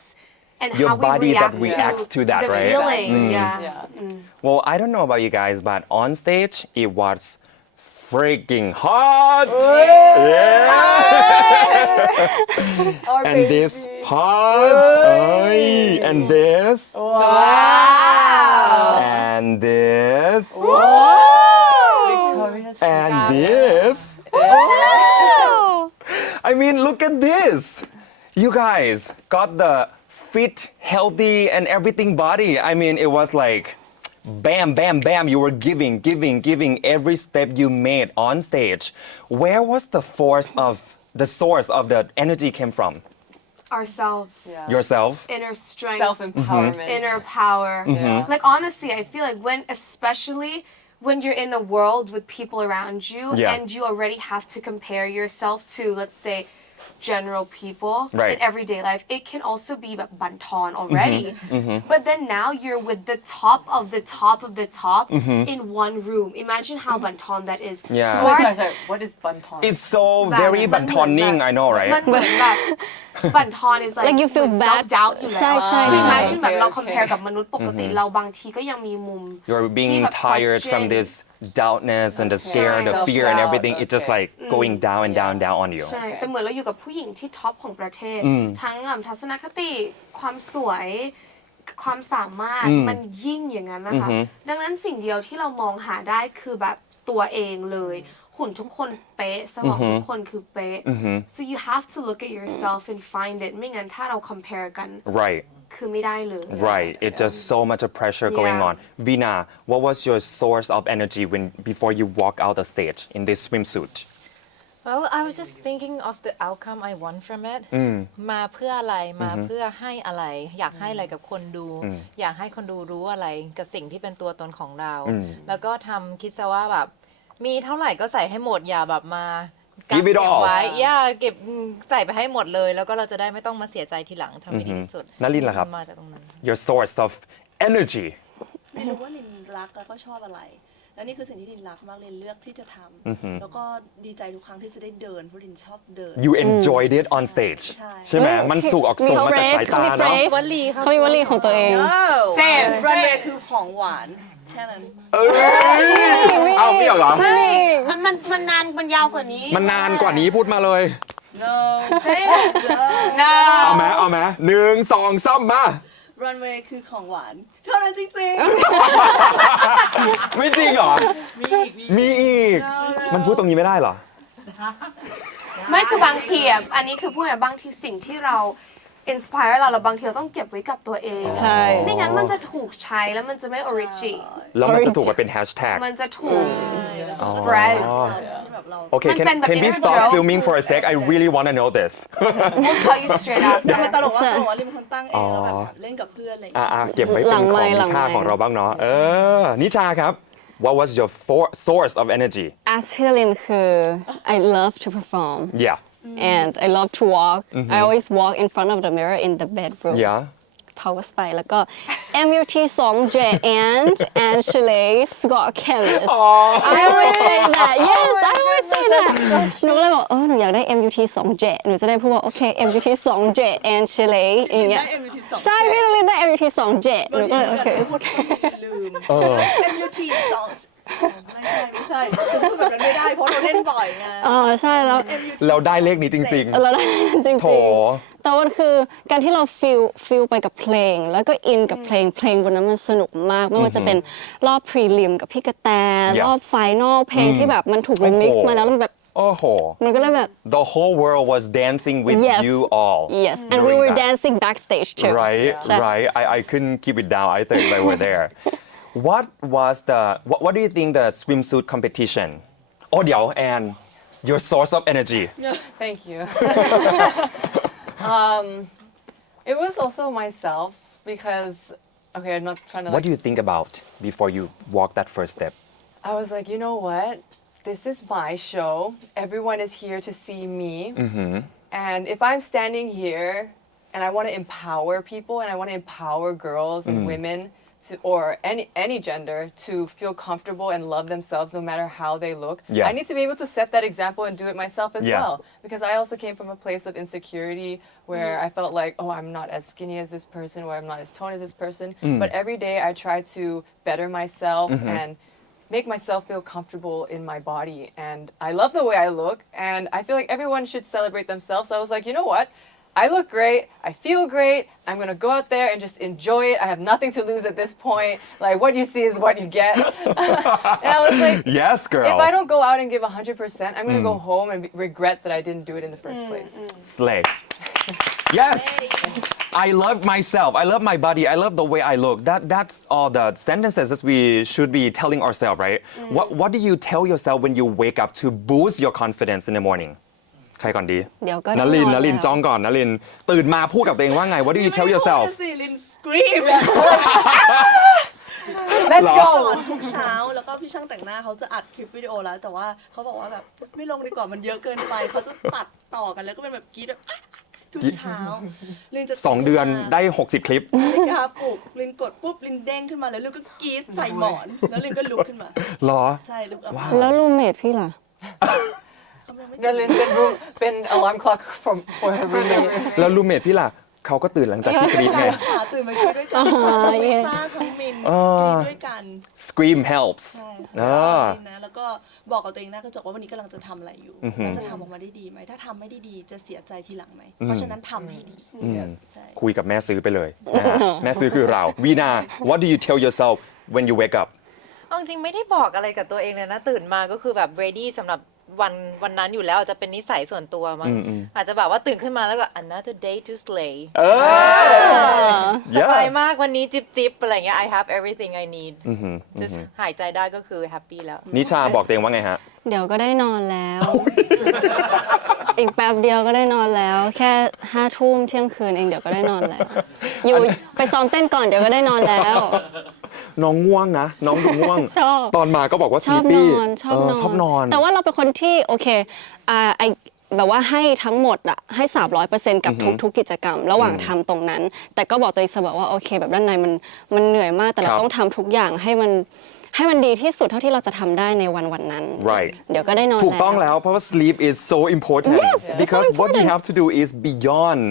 and Your how body we that react reacts to that, the right? feeling yeah Yeah. Well, I don't know about you guys, but on stage it was freaking hot. Yeah. And this hot. Ay, and this. Wow. And this. Victoria's And this. I mean, look at this. You guys got the fit, healthy, and everything body. I mean, it was like bam, bam, bam. You were giving every step you made on stage. Where was the source of the energy came from? ourselves Yeah. Yourself? inner strength Self-empowerment. inner power Yeah. like honestly I feel like especially when you're in a world with people around you Yeah. and you already have to compare yourself to let's say general people Right. in everyday life it can also beแบบบั่นทอน already but then now you're with the top of the top of the top in one room imagine how บั่นทอน that is Yeah. So Sorry. What is banton? It's so very bantoning, I know, มัน right? เหมือนแบบบั่นทอน is Like you feel bad self doubt อยู่แล้ว ใช่ใช่ คือ ใช่ imagine แบบเรา Okay. compare กับมนุษย์ปกติเราบางทีก็ยังมีมุม You're ที่ being แบบ tired from question this doubtness and the scare and the fear and Self-doubt, everything. It's just okay. like going down and down and down on you. ใช่ แต่เหมือนเราอยู่กับผู้หญิงที่ท็อปของประเทศ ทั้งทัศนคติความสวยความสามารถมันยิ่งอย่างนั้นนะคะ ดังนั้นสิ่งเดียวที่เรามองหาได้คือแบบตัวเองเลยหุ่นทุกคนเป๊ะสมองทุกคนคือเป๊ะ so you have to look at yourself and find it ไม่งั้นถ้าเรา compare กัน Right. คือไม่ได้เลย Right. It's just so much of pressure going Yeah. on. Vina, what was your source of energy before you walk out the stage in this swimsuit? Well I was just thinking of the outcome I want from it มาเพื่ออะไรมาเพื่อให้อะไร อยากให้อะไรกับคนดู อยากให้คนดูรู้อะไรกับสิ่งที่เป็นตัวตนของเรา แล้วก็ทำคิดซะว่าแบบมีเท่าไหร่ก็ใส่ให้หมดอย่าแบบมา Give it เก็บ all ไว้เก็บใส่ไปให้หมดเลย แล้วก็เราจะได้ไม่ต้องมาเสียใจทีหลังทำให้ดีที่สุด นารินล่ะครับ มาจากตรงนั้น Your source of energy. ลินรู้ว่าลินรักแล้วก็ชอบอะไร และนี่คือสิ่งที่ลินรักมากลินเลือกที่จะทำแล้วก็ดีใจทุกครั้งที่จะได้เดินเพราะลินชอบเดิน You enjoyed it on stage. ใช่ ใช่ไหมมันถูกออกส่งมาจากสายตา เขามี เนาะ phrase วลีครับ เขามีวลีของตัวเอง Same รันเวย์คือของหวานแค่นั้น เอ้ยเอาเปรี้ยวเหรอ มันนานมันยาวกว่านี้ มันนานกว่านี้พูดมาเลย no no เอาไหม1 2 3มา รันเวย์คือของหวานเท่านั้นจริง ไม่จริงเหรอ ๆมีอีกมีอีก มันพูดตรงนี้ไม่ได้เหรอ ไม่คือบางทีอ่ะอันนี้คือพูดแบบบางทีสิ่งที่เรา inspire เราบางทีเราต้องเก็บไว้กับตัวเอง ใช่ ไม่งั้นมันจะถูกใช้แล้วมันจะไม่ origin แล้วมันจะถูกมาเป็นแฮชแท็ก มันจะถูก spread ที่แบบเรา Okay, มันเป็นแบบ can we inner stop joke filming for a sec? I really want to know this. we'll tell you straight up แต่มันตลกว่าเขาบอกว่าลินเป็นคนตั้งเองแล้วแบบเล่นกับเพื่อนอะไรอย่างเงี้ย เก็บไว้เป็นของมีค่าของเราบ้างเนาะ นิชาครับ What was your source of energy? as พี่ลินคือ I love to perform Yeah. and I love to walk I always walk in front of the mirror in the bedroom Yeah. Towers ไปแล้วก็ MUT 2J and Shirley Scott Chemist I always say that yes I always say that หนูก็เลยบอกหนูอยากได้ MUT 2J หนูจะได้พูดว่าโอเค MUT 2J and Shirley อย่างเงี้ยใช่พี่ลินได้ MUT 2J หนูก็เลยโอเค ลืม MUT สองไม่ใช่จะพูดแบบนั้นไม่ได้เพราะเราเล่นบ่อยไง ใช่แล้ว เราได้เลขนี้จริง เราได้จริง โถ ๆแต่ว่าคือการที่เราฟิลไปกับเพลง แล้วก็อินกับเพลงบนนั้นมันสนุกมากไม่ว่าจะเป็นรอบพรีลิมกับพี่กระแตรอบไฟนอลเพลงที่แบบมันถูกรีมิกซ์มาแล้วมันแบบ โอ้โห มันก็เลยแบบ The whole world was dancing with Yes. you all yes and we during were that. dancing backstage too Right, ใช่ right. I couldn't keep it down either if I were there. What do you think the swimsuit competition? เดี๋ยว and your source of energy. Thank you. It was also myself because, okay, I'm not trying to. What do you think about before you walk that first step? I was like, you know what? This is my show. Everyone is here to see me. And if I'm standing here and I want to empower people and I want to empower girls and women or any gender to feel comfortable and love themselves no matter how they look, Yeah. I need to be able to set that example and do it myself as Yeah. well. Because I also came from a place of insecurity where I felt like, oh, I'm not as skinny as this person or I'm not as toned as this person. But every day I try to better myself and make myself feel comfortable in my body. And I love the way I look. And I feel like everyone should celebrate themselves. So I was like, you know what? I look great. I feel great. I'm going to go out there and just enjoy it. I have nothing to lose at this point. Like, what you see is what you get. And I was like, Yes, girl. if I don't go out and give 100%, I'm going to go home and regret that I didn't do it in the first place. Slay. Yes. I love myself. I love my body. I love the way I look. That's all the sentences that we should be telling ourselves, right? What do you tell yourself when you wake up to boost your confidence in the morning? ใครก่อนดี เดี๋ยวก็ นลิน นอนแล้ว จ้องก่อนนลินตื่นมาพูดกับตัวเองว่าไง What do you tell yourself? สิลินสกรีม Let's เหรอ go! ทุกเช้าแล้วก็พี่ช่างแต่งหน้าเขาจะอัดคลิปวิดีโอแล้วแต่ว่าเขาบอกว่าแบบไม่ลงดีกว่ามันเยอะเกินไปเขาจะตัดต่อกันแล้วก็เป็นแบบกรี๊ดแบบทุกเช้าลินจะ 2 เดือนได้ 60 คลิป ลินจะปลุกลินกดปุ๊บลินเด้งขึ้นมาแล้วลินก็กรี๊ดใส่หมอนแล้วลินก็ลุกขึ้นมา เหรอ ใช่ลุกออกมา แล้วรูเมทพี่ล่ะ Nalin been alarm clock for her roommate. แล้วรูเมทพี่ล่ะเขาก็ตื่นหลังจากที่กรี๊ดไง หาตื่นมากินด้วยกันทั้งลิซ่าทั้งมินกินด้วยกัน Scream helps ใช่ อ่า นะแล้วก็บอกกับตัวเองหน้ากระจกว่าวันนี้กำลังจะทำอะไรอยู่แล้วจะทำออกมาได้ดีไหมถ้าทำไม่ได้ดีจะเสียใจทีหลังไหมเพราะฉะนั้นทำให้ดีใช่ คุยกับแม่ซื้อไปเลยนะฮะแม่ซื้อคือเราวีนา What do you tell yourself when you wake up เอาจริงไม่ได้บอกอะไรกับตัวเองเลยนะตื่นมาก็คือแบบ ready สำหรับวันนั้นอยู่แล้วอาจจะเป็นนิสัยส่วนตัวมั้งอาจจะแบบว่าตื่นขึ้นมาแล้วก็ another day to slay สบายมากวันนี้จิบอะไรเงี้ย I have everything I need just หายใจได้ก็คือ happy แล้ว นิชาบอกตัวเองว่าไงฮะ เดี๋ยวก็ได้นอนแล้ว อีกแป๊บเดียวก็ได้นอนแล้ว แค่5 ทุ่มเที่ยงคืนเองเดี๋ยวก็ได้นอนแล้ว อยู่ไปซ้อมเต้นก่อนเดี๋ยวก็ได้นอนแล้ว น้องง่วงนะ น้องดูง่วง ชอบ ตอนมาก็บอกว่า ชอบน sleepy อนชอบนอน แต่ว่าเราเป็นคนที่โอเคไอแบบว่าให้ทั้งหมดอะให้ 300% กับทุกกิจกรรม ระหว่างทำตรงนั้น แต่ก็บอกตัวเองเสมอว่าโอเคแบบด้านในมันเหนื่อยมากแต่เราต้องทำทุกอย่างให้มันดีที่สุดเท่าที่เราจะทำได้ในวันนั้น Right เดี๋ยวก็ได้นอน ถูกต้องแล้วเพราะว่า sleep is so important Yes, because so what we important. have to do is beyond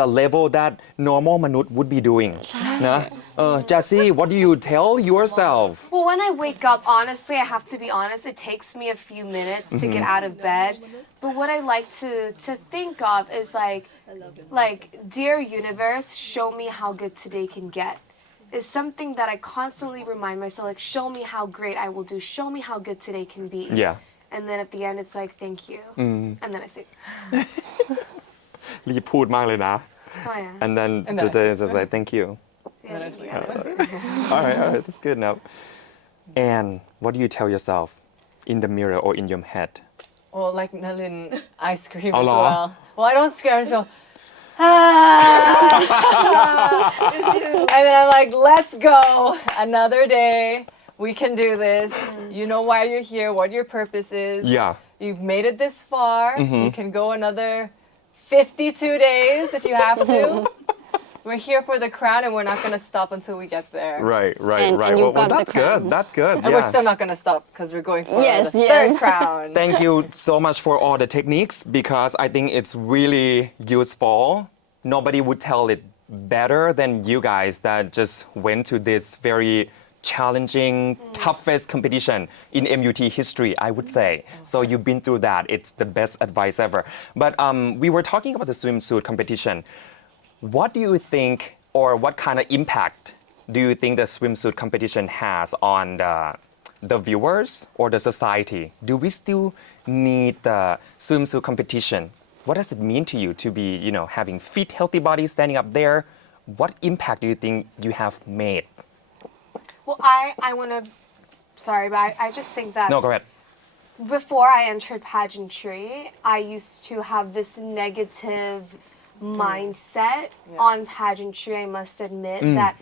the level that normal มนุษย์ would be doing นะ Jessie what do you tell yourself Well, when I wake up, honestly, I have to be honest, it takes me a few minutes to get out of bed. But what I like to think of is like, dear universe, show me how good today can get. Is something that I constantly remind myself, like, show me how great I will do. Show me how good today can be. Yeah. And then at the end, it's like, thank you. And then I say, รีบพูดมากเลยนะ oh yeah. and then And then- today is just like thank you Yeah, thank you. all right that's good enough and what do you tell yourself in the mirror or in your head Well, like Nalin, I scream Oh, as no. well. Well, I don't scream, I just go, ah! And then I'm like, let's go. Another day. We can do this. You know why you're here, what your purpose is. Yeah. You've made it this far. You can go another 52 days if you have to. we're here for the crown and we're not going to stop until we get there. Right, right, And- right. and you Well, got the that's good. crown. That's good. And we're Yeah. still not going to stop because we're going for Yes, the yes. third crown. Thank you so much for all the techniques because I think it's really useful. Nobody would tell it better than you guys that just went to this very challenging, toughest competition in MUT history, I would say. So you've been through that. It's the best advice ever. But we were talking about the swimsuit competition. What do you think, or what kind of impact do you think the swimsuit competition has on the viewers or the society? Do we still need the swimsuit competition? What does it mean to you to be, having fit, healthy bodies standing up there? What impact do you think you have made? Well, I want to, sorry, but I just think that No, go ahead. before I entered pageantry, I used to have this negative mindset on pageantry. I must admit that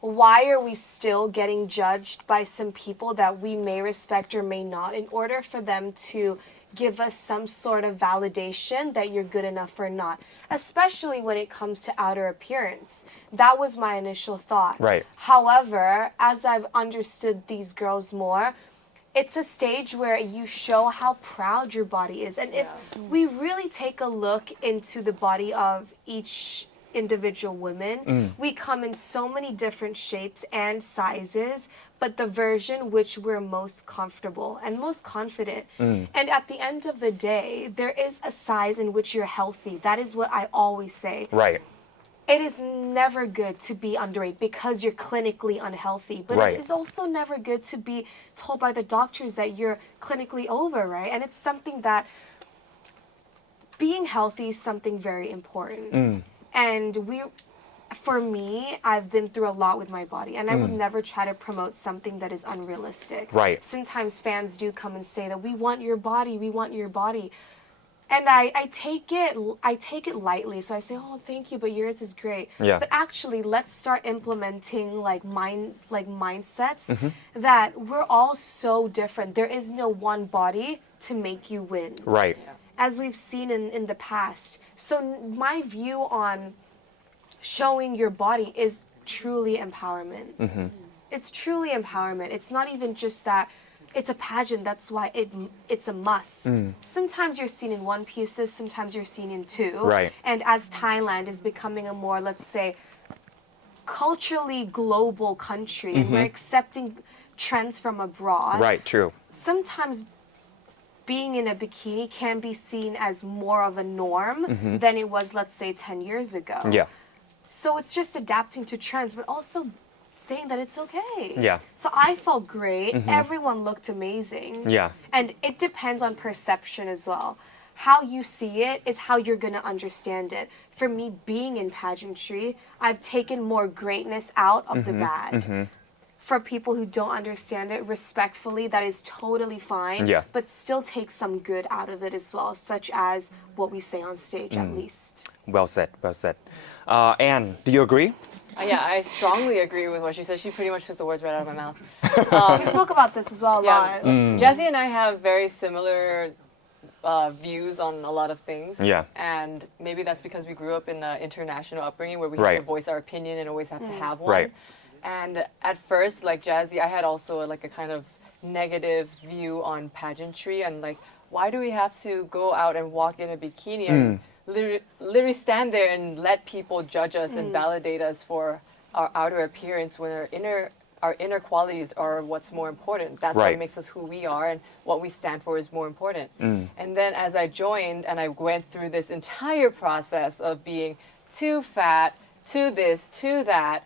why are we still getting judged by some people that we may respect or may not in order for them to give us some sort of validation that you're good enough or not, especially when it comes to outer appearance. That was my initial thought. Right. However, as I've understood these girls more, it's a stage where you show how proud your body is. And if we really take a look into the body of each individual woman, we come in so many different shapes and sizes, but the version which we're most comfortable and most confident. And at the end of the day, there is a size in which you're healthy. That is what I always say. Right. It is never good to be underweight because you're clinically unhealthy, but Right. it is also never good to be told by the doctors that you're clinically over, right? And it's something that being healthy is something very important. And for me, I've been through a lot with my body, and I would never try to promote something that is unrealistic. Right. Sometimes fans do come and say that we want your body, we want your body. And I take it lightly. So I say, oh, thank you, but yours is great. Yeah. But actually, let's start implementing mindsets that we're all so different. There is no one body to make you win. Right. As we've seen in the past. So my view on showing your body is truly empowerment. It's truly empowerment. It's not even just that it's a pageant, that's why it's a must. Sometimes you're seen in one pieces, sometimes you're seen in two. Right. And as Thailand is becoming a more, let's say, culturally global country, and we're accepting trends from abroad. Right, true. Sometimes being in a bikini can be seen as more of a norm than it was, let's say, 10 years ago. Yeah. So it's just adapting to trends, but also saying that it's okay. Yeah. So I felt great. Everyone looked amazing. Yeah. And it depends on perception as well. How you see it is how you're going to understand it. For me, being in pageantry, I've taken more greatness out of the bad. For people who don't understand it, respectfully, that is totally fine. Yeah. But still take some good out of it as well, such as what we say on stage at least. Well said, well said. Anne, do you agree? Yeah, I strongly agree with what she said. She pretty much took the words right out of my mouth. We spoke about this as well a lot. Jesse and I have very similar views on a lot of things. Yeah. And maybe that's because we grew up in an international upbringing where we Right. have to voice our opinion and always have to have one. Right. And at first, like Jazzy, I had also like a kind of negative view on pageantry and like, why do we have to go out and walk in a bikini and literally stand there and let people judge us and validate us for our outer appearance when our inner qualities are what's more important. That's Right. what makes us who we are, and what we stand for is more important. And then as I joined and I went through this entire process of being too fat, too this, too that,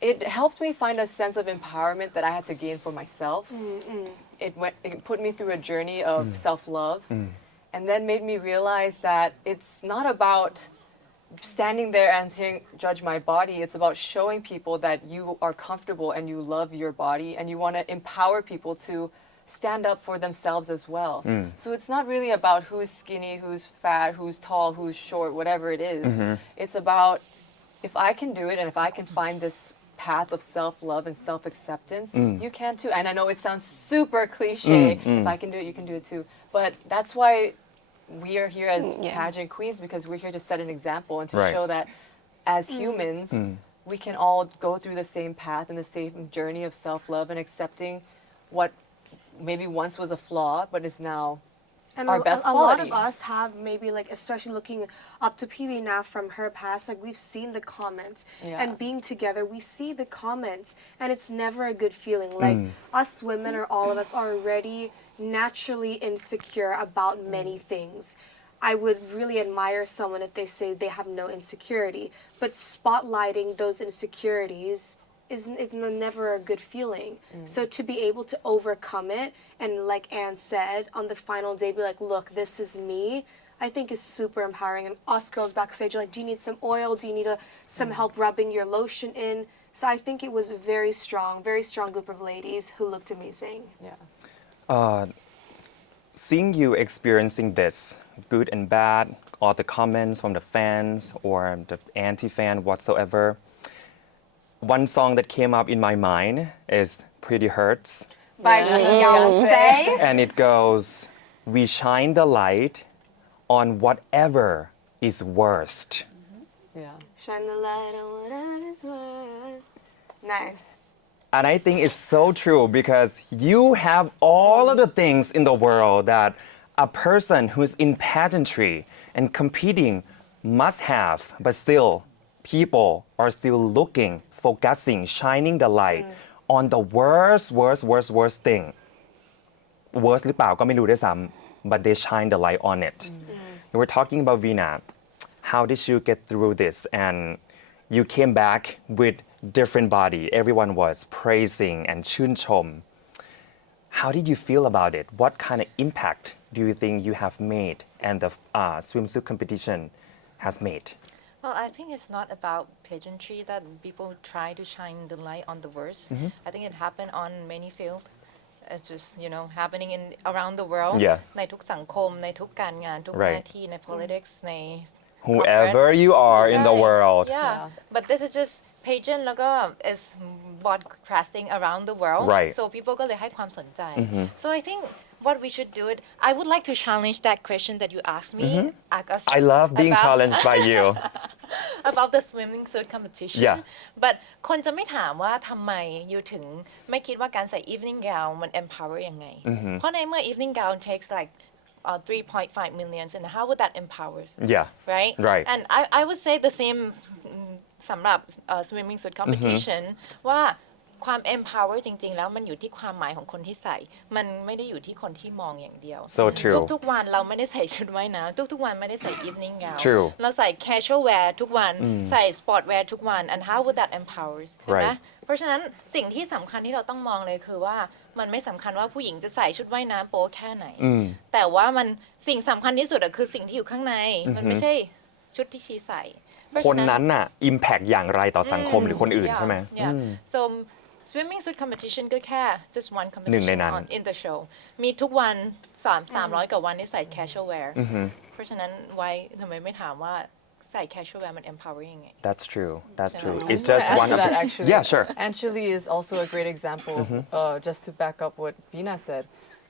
it helped me find a sense of empowerment that I had to gain for myself. It put me through a journey of self-love, and then made me realize that it's not about standing there and saying, judge my body. It's about showing people that you are comfortable and you love your body, and you want to empower people to stand up for themselves as well. So it's not really about who's skinny, who's fat, who's tall, who's short, whatever it is. It's about, if I can do it and if I can find this path of self-love and self-acceptance, you can too. And I know it sounds super cliche. If I can do it, you can do it too. But that's why we are here as pageant queens, because we're here to set an example and to Right. show that as humans, we can all go through the same path and the same journey of self-love and accepting what maybe once was a flaw but is now And our best a lot quality. of us have maybe like, especially looking up to PB now from her past, like we've seen the comments Yeah. and being together, we see the comments and it's never a good feeling. Like us women or all of us are already naturally insecure about many things. I would really admire someone if they say they have no insecurity, but spotlighting those insecurities is never a good feeling. So to be able to overcome it and like Anne said, on the final day be like, look, this is me, I think is super empowering. And us girls backstage are like, do you need some oil? Do you need some help rubbing your lotion in? So I think it was a very strong group of ladies who looked amazing. Yeah. Seeing you experiencing this, good and bad, all the comments from the fans or the anti-fan whatsoever, one song that came up in my mind is Pretty Hurts. By Yeah. Beyonce. And it goes, we shine the light on whatever is worst. Yeah. Shine the light on whatever's worth. Nice. And I think it's so true because you have all of the things in the world that a person who's in pageantry and competing must have, but still, people are still looking, focusing, shining the light on the worst thing. Worst หรือเปล่าก็ไม่รู้ด้วยซ้ำ but they shine the light on it. You were talking about Veena. How did you get through this? And you came back with different body. Everyone was praising and ชื่นชม. How did you feel about it? What kind of impact do you think you have made and the swimsuit competition has made? Well, I think it's not about pageantry that people try to shine the light on the worst. I think it happened on many fields. It's just, happening around the world. Yeah. ในทุกสังคม ในทุกการงาน ทุก Right. หน้าที่ ใน politics ใน Whoever you are in the world. Yeah. But this is just pageant แล้วก็ is broadcasting around the world. Right. So people ก็เลยให้ความสนใจ So I think what we should do it, I would like to challenge that question that you asked me. Ask us I love being about- challenged by you. about the swimming suit competition. Yeah. But คนจะไม่ถามว่าทำไมอยู่ถึงไม่คิดว่าการใส่ evening gown มัน empower ยังไง เพราะในเมื่อ evening gown takes like 3.5 million and how would that empower Yeah. right Right. and I would say the same สำหรับ swimming suit competition ว่าความ empower จริงๆแล้วมันอยู่ที่ความหมายของคนที่ใส่มันไม่ได้อยู่ที่คนที่มองอย่างเดียว So true. ทุกๆวันเราไม่ได้ใส่ชุดว่ายน้ำทุกๆวันไม่ได้ใส่ evening gown True. เราใส่ casual wear ทุกวันใส่ sport wear ทุกวัน and how would that empower ใช่ไหม Right. เพราะฉะนั้นสิ่งที่สำคัญที่เราต้องมองเลยคือว่ามันไม่สำคัญว่าผู้หญิงจะใส่ชุดว่ายน้ำโป๊แค่ไหน แต่ว่ามันสิ่งสำคัญที่สุดคือสิ่งที่อยู่ข้างในมันไม่ใช่ชุดที่ชีใส่เพราะ ค ฉะ นนั้นน่ะ impact อย่างไรต่อสังคมหรือคนอื่นใช่ไหม Yeah. So swimming suit competition ก็แค่ just one หนึ่งใน competition นั้น on in the show มีทุกวัน300 กว่าวันที่ใส่ casual wear เพราะฉะนั้นไว้ทำไมไม่ถามว่าใส่ casual wear มัน empowering ยังไง That's true. That's true. Yeah. It's I just wanna one add of to the. that, actually. Yeah, sure. Anjali is also a great example, just to back up what Veena said.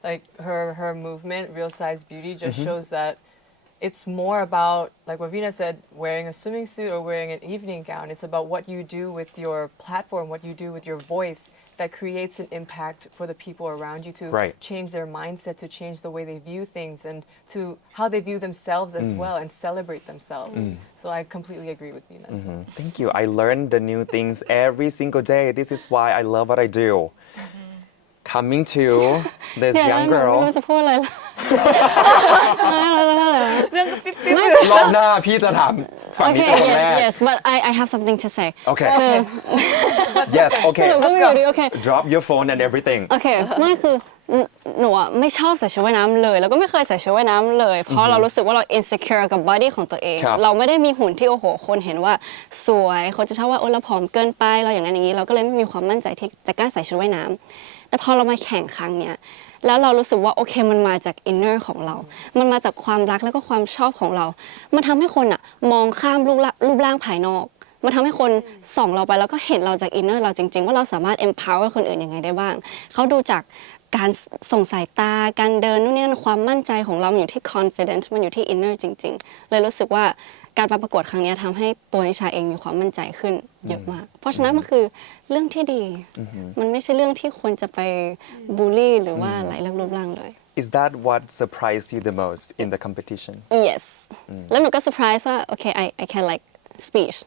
Like her movement, Real Size Beauty, just shows that it's more about, like what Veena said, wearing a swimming suit or wearing an evening gown. It's about what you do with your platform, what you do with your voice that creates an impact for the people around you to Right. change their mindset, to change the way they view things, and to how they view themselves as well and celebrate themselves. So I completely agree with Veena as well. Thank you. I learn the new things every single day. This is why I love what I do. Coming to this เนี่ย young หนูไม่ girl. รู้จะพูดอะไรแล้ว รอบหน้าพี่จะถามฝั่งนี้ Okay เป็นคนแรก yes but I have something to say Okay. คือ Yes. ส Okay. รุปก็ไม่อยู่ดีโอเค Drop your phone and everything. โอเคไม่คือหนูอะไม่ชอบใส่ชุดว่ายน้ำเลย แล้วก็ไม่เคยใส่ชุดว่ายน้ำเลย เพราะเรารู้สึกว่าเรา insecure กับ body ของตัวเอง ครับ เราไม่ได้มีหุ่นที่โอ้โหคนเห็นว่าสวยเขาจะชอบว่าโอ้เราผอมเกินไปเราอย่างนั้นอย่างนี้เราก็เลยไม่มีความมั่นใจที่จะกล้าใส่ชุดว่ายน้ำแต่พอเรามาแข่งครั้งเนี้ยแล้วเรารู้สึกว่าโอเคมันมาจาก inner ของเรา มันมาจากความรักแล้วก็ความชอบของเรา มันทำให้คนอะมองข้ามรูปร่างภายนอก มันทำให้คนส่องเราไปแล้วก็เห็นเราจาก inner เราจริงๆว่าเราสามารถ empower คนอื่นยังไงได้บ้างเขาดูจากการส่งสายตาการเดินนู่นนี่นั่นความมั่นใจของเรามันอยู่ที่ confidence มันอยู่ที่ inner จริงๆเลยรู้สึกว่า การประกวดครั้งนี้ทำให้ตัวนิชาเองมีความมั่นใจขึ้นเยอะมากเพราะฉะนั้นมันคือเรื่องที่ดีมันไม่ใช่เรื่องที่ควรจะไปบูลลี่หรือว่าอะไรเรื่องรูปร่างเลย Is that what surprised you the most in the competition yes แล้วหนูก็เซอร์ไพรส์ว่าโอเค I can like speech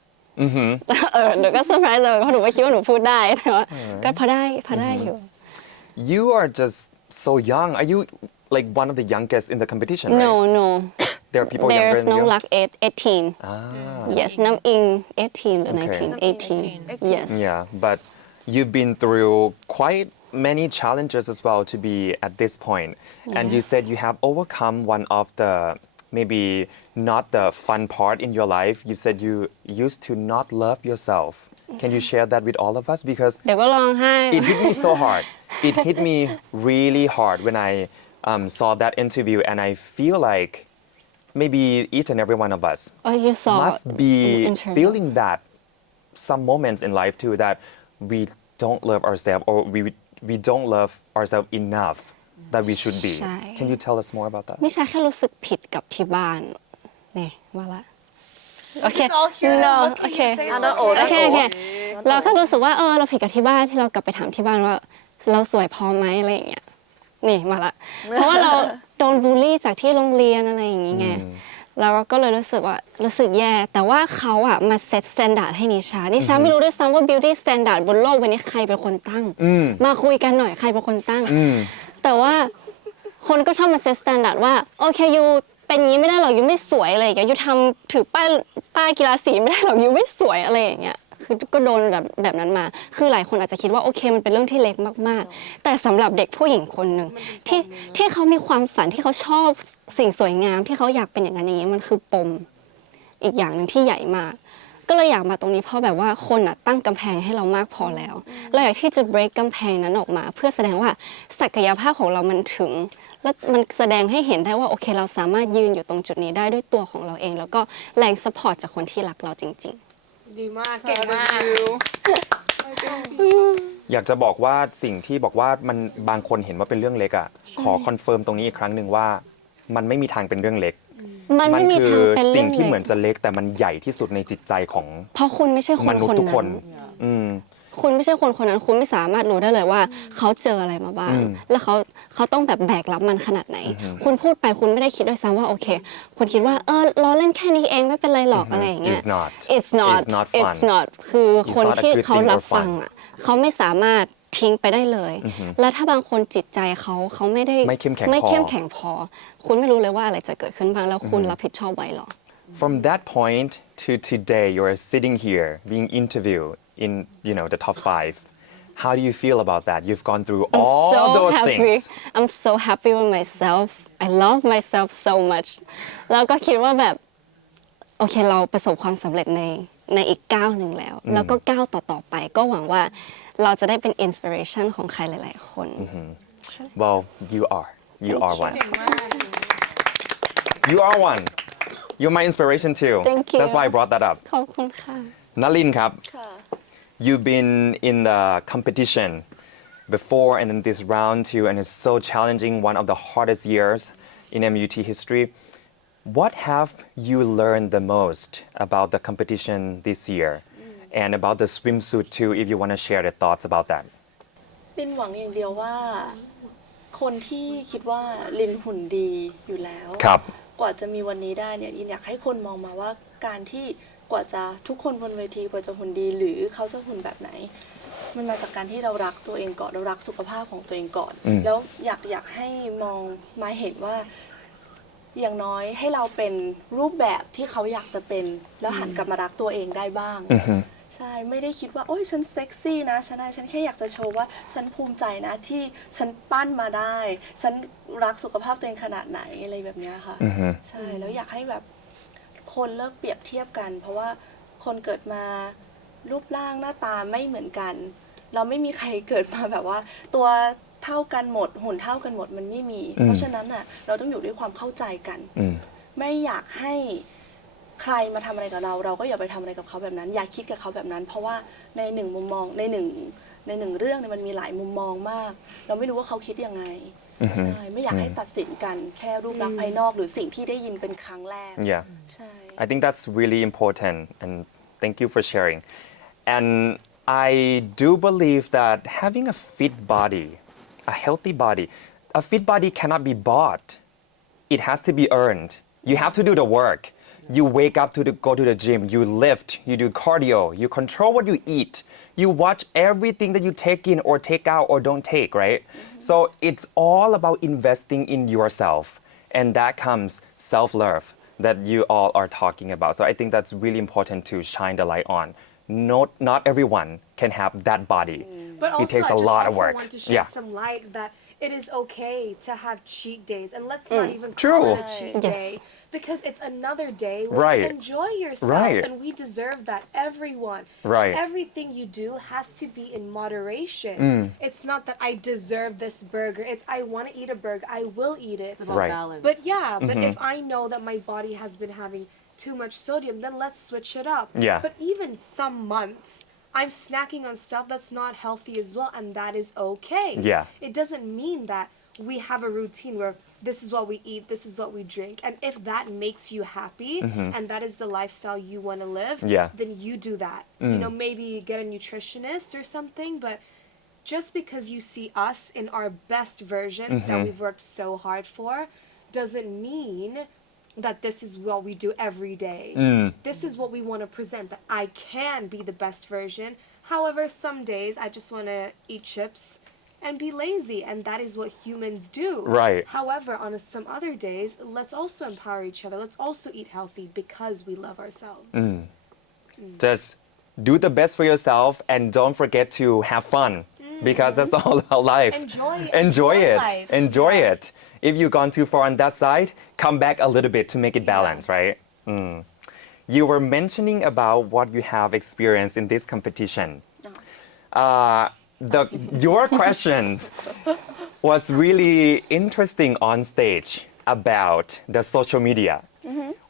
หนูก็เซอร์ไพรส์เลยเพราะหนูไม่คิดว่าหนูพูดได้แต่ว่าก็พอได้อยู่ You are just so young are you like one of the youngest in the competition right no there are people younger there's than no you luck 18 yes น้ำอิง18หรือ 19 yes Yeah, but you've been through quite many challenges as well to be at this point. And you said you have overcome one of the maybe not the fun part in your life. You said you used to not love yourself. Can you share that with all of us? Because เดี๋ยวก็ร้องไห้ it hit me so hard. It hit me really hard when I saw that interview, and I feel like maybe each and every one of us oh you saw must be the interview. feeling that some moments in life too that we don't love ourselves or we don't love ourselves enough that we should be. ใช่ Can you tell us more about that? นิชาแค่รู้สึกผิดกับที่บ้านนี่ว่าละโอเค It's all here now. no What can โอเค you say? It's โอ okay. โอเคเราก็รู้สึกว่าเราผิดกับที่บ้านที่เรากลับไปถามที่บ้านว่าเราสวยพอไหมอะไรอย่างเงี้ยนี่มาละเพราะว่าเราโดนบูลลี่จากที่โรงเรียนอะไรอย่างงี้ไงเราก็เลยรู้สึกว่ารู้สึกแย่แต่ว่าเขาอะมาเซตสแตนดาร์ดให้นิชาไม่รู้ด้วยซ้ำว่า beauty standard บนโลกใบนี้ใครเป็นคนตั้งมาคุยกันหน่อยใครเป็นคนตั้งแต่ว่าคนก็ชอบมาเซตสแตนดาร์ดว่าโอเคยูเป็นอย่างนี้ไม่ได้หรอกยูไม่สวยอะไรอย่างเงี้ยยูทำถือป้ายกีฬาสีไม่ได้หรอกยูไม่สวยอะไรอย่างเงี้ยคือก็โดนแบบนั้นมาคือหลายคนอาจจะคิดว่าโอเคมันเป็นเรื่องที่เล็กมากๆแต่สำหรับเด็กผู้หญิงคนหนึ่งที่เขามีความฝันที่เขาชอบสิ่งสวยงามที่เขาอยากเป็นอย่างนั้นอย่างนี้มันคือปมอีกอย่างหนึ่งที่ใหญ่มากก็เลยอยากมาตรงนี้เพราะแบบว่าคนตั้งกำแพงให้เรามากพอแล้วเราอยากที่จะ break กำแพงนั้นออกมาเพื่อแสดงว่าศักยภาพของเรามันถึงและมันแสดงให้เห็นได้ว่าโอเคเราสามารถยืนอยู่ตรงจุดนี้ได้ด้วยตัวของเราเองแล้วก็แรง support จากคนที่รักเราจริงๆดีมากเก่งมาก อยากจะบอกว่าสิ่งที่บอกว่ามันบางคนเห็นว่าเป็นเรื่องเล็กอ่ะขอคอนเฟิร์มตรงนี้อีกครั้งหนึ่งว่ามันไม่มีทางเป็นเรื่องเล็ก มันไม่มี คื ทางเป็น สิ่ เรื่อง ง ที่เหมื เล็ อน ก จะเล็กแต่มันใหญ่ที่สุดในจิตใจของ เพราะคุณไม่ใช่คน มนุษ คน ย์ทุกค นั้น น คุณไม่ใช่คนคนนั้นคุณไม่สามารถรู้ได้เลยว่าเขาเจออะไรมาบ้าง แล้วเขาต้องแบบแบกรับมันขนาดไหน คุณพูดไปคุณไม่ได้คิดด้วยซ้ำว่าโอเค คุณคิดว่าล้อเล่นแค่นี้เองไม่เป็นไรหรอกอะไรอย่างเงี้ย It's not It's not It's not fun It's not คือคน not a ที่ good เขา thing or รับฟัง fun อ่ะเขาไม่สามารถทิ้งไปได้เลย แล้วถ้าบางคนจิตใจเขาไม่ได้ ไม่เข้มแข็ง ไม่ พอ เข้มแข็งพอ คุณไม่รู้เลยว่าอะไรจะเกิดขึ้นบ้างแล้วคุณรับผิดชอบไว้หรอ From that point to today, you're sitting here being interviewed in, the top 5. How do you feel about that? You've gone through all so those happy. things. I'm so happy with myself. I love myself so much. แล้วก็คิดว่าแบบโอเคเราประสบความสำเร็จในอีกก้าวหนึ่งแล้ว แล้วก็ก้าวต่อไปก็หวังว่าเราจะได้เป็น inspiration ของใครหลาย ๆ คน Well, you are. You are one. You are one. You're my inspiration too. Thank you. That's why I brought that up. ขอบคุณค่ะ Nalin ครับ ค่ะ You've been in the competition before and then this round too, and it's so challenging, one of the hardest years in MUT history. What have you learned the most about the competition this year and about the swimsuit too, if you want to share your thoughts about that? ลินหวังอย่างเดียวว่า คนที่คิดว่าลินหุ่นดีอยู่แล้ว ครับ กว่าจะมีวันนี้ได้เนี่ยลินอยากให้คนมองมาว่าการที่กว่าจะทุกคนบนเวทีกว่าจะหุ่นดีหรือเขาจะหุ่นแบบไหน มันมาจากการที่เรารักตัวเองก่อนเรารักสุขภาพของตัวเองก่อน แล้วอยากให้มองมาเห็นว่าอย่างน้อยให้เราเป็นรูปแบบที่เขาอยากจะเป็นแล้วหันกลับมารักตัวเองได้บ้างใช่ไม่ได้คิดว่าโอ้ยฉันเซ็กซี่นะฉันแค่อยากจะโชว์ว่าฉันภูมิใจนะที่ฉันปั้นมาได้ฉันรักสุขภาพตัวเองขนาดไหนอะไรแบบนี้ค่ะใช่แล้วอยากให้แบบคนเลิกเปรียบเทียบกัน เพราะว่าคนเกิดมารูปร่างหน้าตาไม่เหมือนกัน เราไม่มีใครเกิดมาแบบว่าตัวเท่ากันหมดหุ่นเท่ากันหมดมันไม่มี เพราะฉะนั้นน่ะเราต้องอยู่ด้วยความเข้าใจกันไม่อยากให้ใครมาทำอะไรกับเราก็อย่าไปทำอะไรกับเขาแบบนั้น อย่าคิดกับเขาแบบนั้น เพราะว่าในหนึ่งมุมมองในหนึ่งเรื่องเนี่ยมันมีหลายมุมมองมาก เราไม่รู้ว่าเขาคิดยังไง ใช่ไม่อยากให้ตัดสินกันแค่รูปลักษณ์ภายนอกหรือสิ่งที่ได้ยินเป็นครั้งแรก Yeah ใช่ I think that's really important and thank you for sharing and I do believe that having a fit body a healthy body a fit body cannot be bought it has to be earned you have to do the work you wake up to go to the gym you lift you do cardio you control what you eat you watch everything that you take in or take out or don't take right so it's all about investing in yourself and that comes self-love that you all are talking about so I think that's really important to shine the light on not everyone can have that body But also, it takes a I just lot of also work want to shed yeah some light that it is okay to have cheat days, and let's not even True. call it a cheat Yes. day because it's another day where Right. you enjoy yourself, Right. and we deserve that. Everyone, Right. everything you do has to be in moderation. It's not that I deserve this burger. It's I want to eat a burger. I will eat it. It's about Right. balance. But yeah, but if I know that my body has been having too much sodium, then let's switch it up. Yeah. But even some months, I'm snacking on stuff that's not healthy as well, and that is okay. Yeah. It doesn't mean that we have a routine where this is what we eat, this is what we drink, and if that makes you happy and that is the lifestyle you want to live, Yeah. then you do that. You know, maybe get a nutritionist or something, but just because you see us in our best versions that we've worked so hard for doesn't mean that this is what we do every day. This is what we want to present, that I can be the best version. However, some days I just want to eat chips and be lazy, and that is what humans do. Right. However, on some other days, let's also empower each other. Let's also eat healthy because we love ourselves. just do the best for yourself and don't forget to have fun because that's all about life Enjoy it. enjoy it life. enjoy it if you've gone too far on that side come back a little bit to make it balanced right you were mentioning about what you have experienced in this competition your question was really interesting on stage about the social media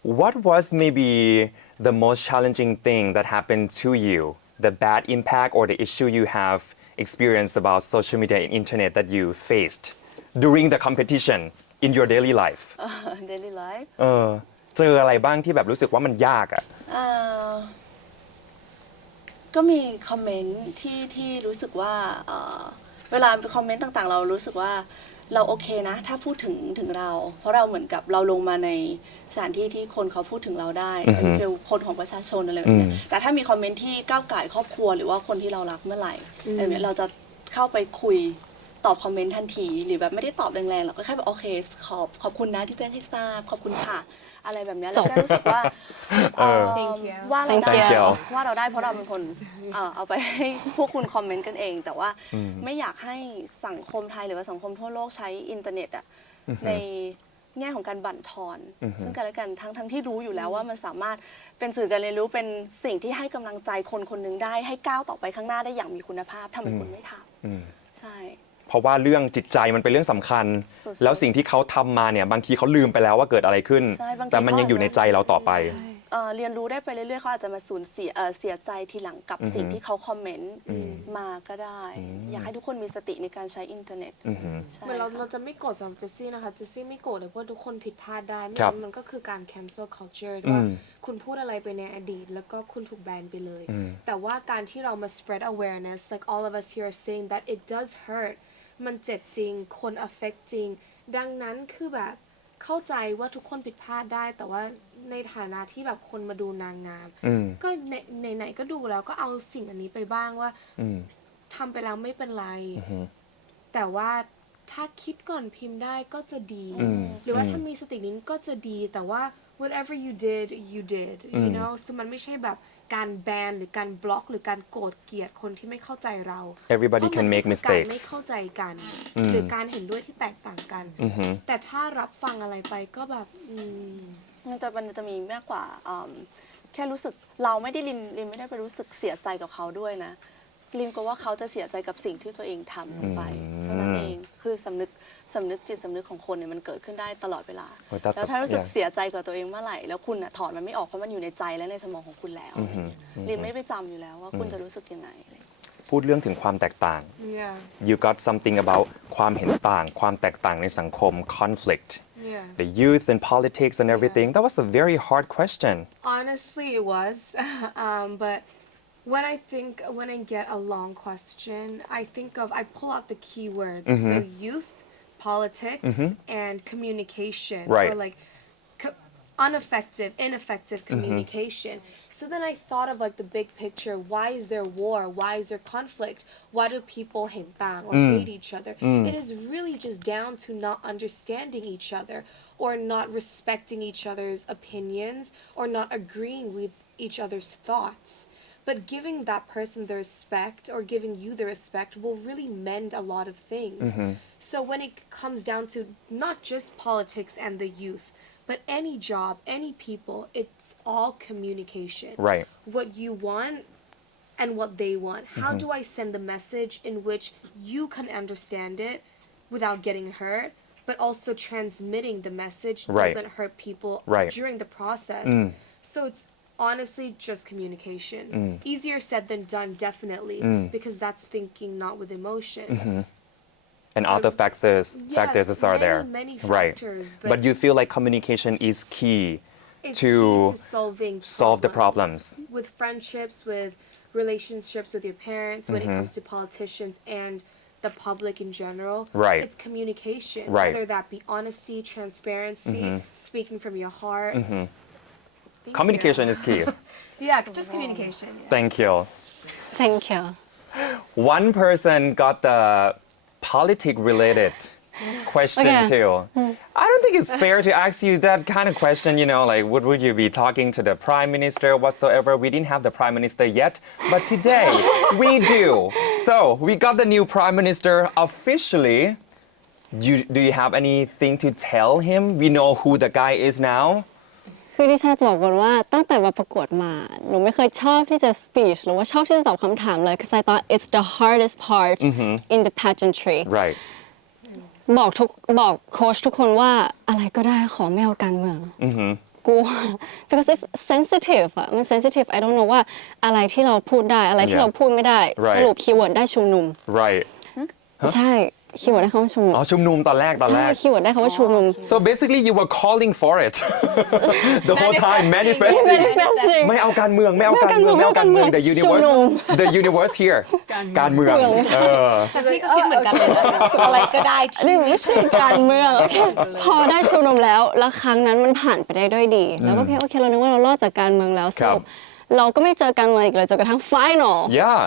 what was maybe the most challenging thing that happened to you the bad impact or the issue you have experienced about social media and internet that you faced during the competition in your daily life daily life เจออะไรบ้างที่แบบรู้สึกว่ามันยากอะ ก็มีคอมเมนต์ที่รู้สึกว่าเวลาคอมเมนต์ต่างๆ เรารู้สึกว่าเราโอเคนะถ้าพูดถึงเรา เพราะเราเหมือนกับเราลงมาในสถานที่ที่คนเขาพูดถึงเราได้เป็นคนของประชาชนอะไรแบบนี้แต่ถ้ามีคอมเมนต์ที่ก้าวไก่ครอบครัวหรือว่าคนที่เรารักเมื่อไหร่อะไรแบบนี้เราจะเข้าไปคุยตอบคอมเมนต์ทันทีหรือแบบไม่ได้ตอบแรงๆเราก็แค่แบบโอเคขอบคุณนะที่แจ้งให้ทราบขอบคุณค่ะอะไรแบบนี้เราได้รู้สึกว่าว่าเราได้ Thank you ว่าเราได้เพราะเราเป็นคนเอาไปให้พวกคุณคอมเมนต์กันเองแต่ว่าไม่อยากให้สังคมไทยหรือว่าสังคมทั่วโลกใช้อินเทอร์เน็ตในแง่ของการบั่นทอนซึ่งกันและกันทั้งที่รู้อยู่แล้วว่ามันสามารถเป็นสื่อการเรียนรู้เป็นสิ่งที่ให้กำลังใจคนคนหนึ่งได้ให้ก้าวต่อไปข้างหน้าได้อย่างมีคุณภาพทำไมคุณไม่ทำใช่เพราะว่าเรื่องจิตใจมันเป็นเรื่องสำคัญแล้วสิ่งที่เขาทำมาเนี่ยบางทีเขาลืมไปแล้วว่าเกิดอะไรขึ้นแต่มันยังอยู่ในใจเราต่อไปเรียนรู้ได้ไปเรื่อยๆเขาอาจจะมาสูญเสียใจทีหลังกับสิ่งที่เขาคอมเมนต์มาก็ได้อยากให้ทุกคนมีสติในการใช้อินเทอร์เน็ตเหมือนเราจะไม่โกรธสำหรับเจสซี่นะคะเจสซี่ไม่โกรธเลยเพราะทุกคนผิดพลาดได้ไม่งั้นมันก็คือการ cancel culture ว่าคุณพูดอะไรไปในอดีตแล้วก็คุณถูกแบนไปเลยแต่ว่าการที่เรามา spread awareness like all of us here are saying that it does hurt มันเจ็บจริงคน affect จริงดังนั้นคือแบบเข้าใจว่าทุกคนผิดพลาดได้แต่ว่าในฐานะที่แบบคนมาดูนางงามก็ไหนก็ดูแล้วก็เอาสิ่งอันนี้ไปบ้างว่าทำไปแล้วไม่เป็นไรแต่ว่าถ้าคิดก่อนพิมพ์ได้ก็จะดีหรือว่าถ้ามีสตินี้ก็จะดีแต่ว่า whatever you did you know ซึ่งมันไม่ใช่แบบการแบนหรือการบล็อกหรือการโกรธเกลียดคนที่ไม่เข้าใจเรา Everybody can make การไม่ mistakes เข้าใจกันหรือการเห็นด้วยที่แตกต่างกันแต่ถ้ารับฟังอะไรไปก็แบบมันจะมีมากกว่าแค่รู้สึกเราไม่ได้ลินไม่ได้ไปรู้สึกเสียใจกับเขาด้วยนะลินก็ว่าเขาจะเสียใจกับสิ่งที่ตัวเองทำลงไปเท่านั้นเองคือสำนึกจิตสำนึกของคนเนี่ยมันเกิดขึ้นได้ตลอดเวลาแล้วถ้ารู้สึกเสียใจกับตัวเองเมื่อไหร่แล้วคุณถอนมันไม่ออกเพราะมันอยู่ในใจและในสมองของคุณแล้วลินไม่ไปจำอยู่แล้วว่าคุณจะรู้สึกยังไง พูดเรื่องถึงความแตกต่าง Yeah. you got something about ความเห็นต่างความแตกต่างในสังคม conflict Yeah. the youth and politics and everything that was a very hard question Honestly, it was. But when I get a long question, I pull out the keywords. So youth, politics, and communication. Right. Or like ineffective communication. So then I thought of like the big picture. Why is there war? Why is there conflict? Why do people hate bang or hate each other? It is really just down to not understanding each other or not respecting each other's opinions or not agreeing with each other's thoughts. But giving that person the respect or giving you the respect will really mend a lot of things. So when it comes down to not just politics and the youth, but any job, any people, it's all communication. Right. What you want and what they want. How do I send the message in which you can understand it without getting hurt, but also transmitting the message Right. doesn't hurt people Right. during the process. So it's honestly just communication. Easier said than done, definitely, because that's thinking not with emotion. and other factors Yes, are there many right factors, but you feel like communication is key It's to key to solve the problems with friendships, with relationships with your parents, when it comes to politicians and the public in general. Right. It's communication, Right. whether that be honesty, transparency, speaking from your heart. Thank communication you. is key Yeah, just communication. Yeah. thank you thank you one person got the politic related question Okay. too I don't think it's fair to ask you that kind of question like would you be talking to the prime minister whatsoever we didn't have the prime minister yet but today we do so we got the new prime minister officially do you have anything to tell him we know who the guy is now คือดิฉันจะบอกก่อนว่าตั้งแต่มาประกวดมาหนูไม่เคยชอบที่จะ speech หรือว่าชอบที่จะตอบคำถามเลย because I thought it's the hardest part in the pageantry right บอกโค้ชทุกคนว่าอะไรก็ได้ขอไม่เอาการเมืองกลัว because it's sensitive อะมัน sensitive I don't know ว่าอะไรที่เราพูดได้อะไรที่เราพูดไม่ได้ Right. สรุปคีย์เวิร์ดได้ชุมนุม right ใช่คีย์เวิร์ดได้คำว่าชุมนุม อ๋อชุมนุมตอนแรก ใช่คีย์เวิร์ดได้คำว่าชุมนุม so basically you were calling for it the whole time manifesting manifesting ไม่เอาการเมืองไม่เอาการเมืองไม่เอาการเมือง the universe here การเมือง แต่พี่ก็คิดเหมือนกันเลยนะอะไรก็ได้ที่ นี่ไม่ใช่การเมืองโอเคพอได้ชุมนุมแล้วครั้งนั้นมันผ่านไปได้ด้วยดี แล้วก็โอเคเรานึกว่าเรารอดจากการเมืองแล้วสรุปเราก็ไม่เจอการเมืองอีกเลยจนกระทั่ง final yeah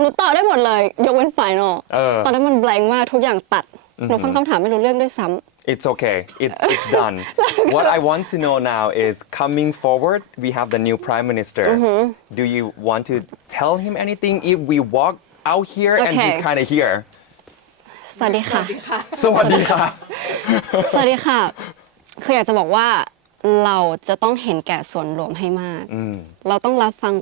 หนูตอบได้หมดเลยยกเว้น final ตอนนั้นมัน blank มากทุกอย่างตัดหนูฟังคำถามไม่รู้เรื่องด้วยซ้ำ It's okay. It's done. What I want to know now is coming forward, we have the new prime minister. Do you want to tell him anything if we walk out here and Okay. he's kind of here? สวัสดีค่ะ สวัสดีค่ะ สวัสดีค่ะ คืออยากจะบอกว่าเราจะต้องเห็นแก่ส่วนรวมให้มาก เราต้องรับฟัง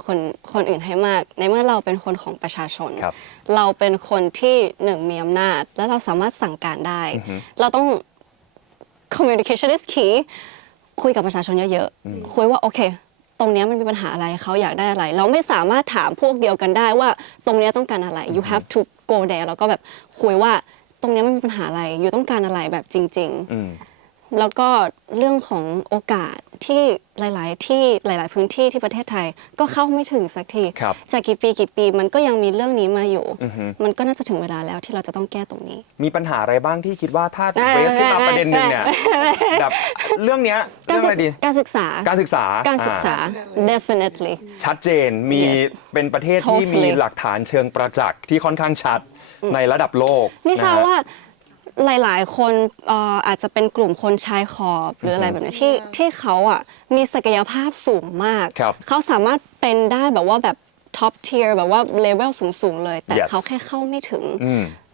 คนอื่นให้มาก ในเมื่อเราเป็นคนของประชาชน ครับ เราเป็นคนที่หนึ่งมีอำนาจ และเราสามารถสั่งการได้ เราต้อง communication is key คุยกับประชาชนเยอะๆ คุยว่าโอเค ตรงเนี้ยมันมีปัญหาอะไร เขาอยากได้อะไร เราไม่สามารถถามพวกเดียวกันได้ว่าตรงเนี้ยต้องการอะไร you have to go there แล้วก็แบบคุยว่าตรงเนี้ยมันมีปัญหาอะไร อยู่ต้องการอะไรแบบจริง ๆ แล้วก็เรื่องของโอกาสที่หลาย ๆ พื้นที่ที่ประเทศไทยก็เข้าไม่ถึงสักที ครับ จากกี่ปีมันก็ยังมีเรื่องนี้มาอยู่ มันก็น่าจะถึงเวลาแล้วที่เราจะต้องแก้ตรงนี้ มีปัญหาอะไรบ้างที่คิดว่าถ้าเรสขึ้นมาประเด็นหนึ่งเนี่ยแบบเรื่องเนี้ยเรื่องอะไรดี การศึกษา การศึกษา definitely ชัดเจนมี Yes. เป็นประเทศที่มี Totally. หลักฐานเชิงประจักษ์ที่ค่อนข้างชัดในระดับโลก นี่ชา ะฮะ ว่าหลาย ๆ คนอาจจะเป็นกลุ่มคนชายขอบหรืออะไรแบบนี้ที่เขาอ่ะมีศักยภาพสูงมาก ครับ เขาสามารถเป็นได้แบบว่าแบบ top tier แบบว่าเลเวลสูง ๆ เลย แต่ Yes. เขาแค่เข้าไม่ถึง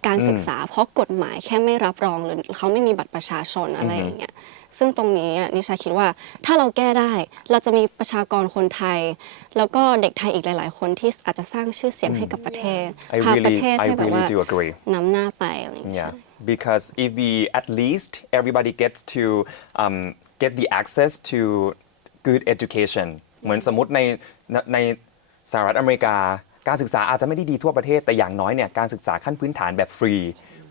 การศึกษา เพราะกฎหมายแค่ไม่รับรองหรือเขาไม่มีบัตรประชาชนอะไรอย่างเงี้ยซึ่งตรงนี้นิชาคิดว่าถ้าเราแก้ได้เราจะมีประชากรคนไทย แล้วก็เด็กไทยอีกหลาย ๆ คนที่อาจจะสร้างชื่อเสียงให้กับประเทศ พาประเทศ I ให้แบบ really ว่า do agree. นำหน้าไปอะไรอย่างเงี้ย Yeah, because if we at least everybody gets to get the access to good education เหมือนสมมติในสหรัฐอเมริกา การศึกษาอาจจะไม่ได้ดีทั่วประเทศแต่อย่างน้อยเนี่ยการศึกษาขั้นพื้นฐานแบบฟรี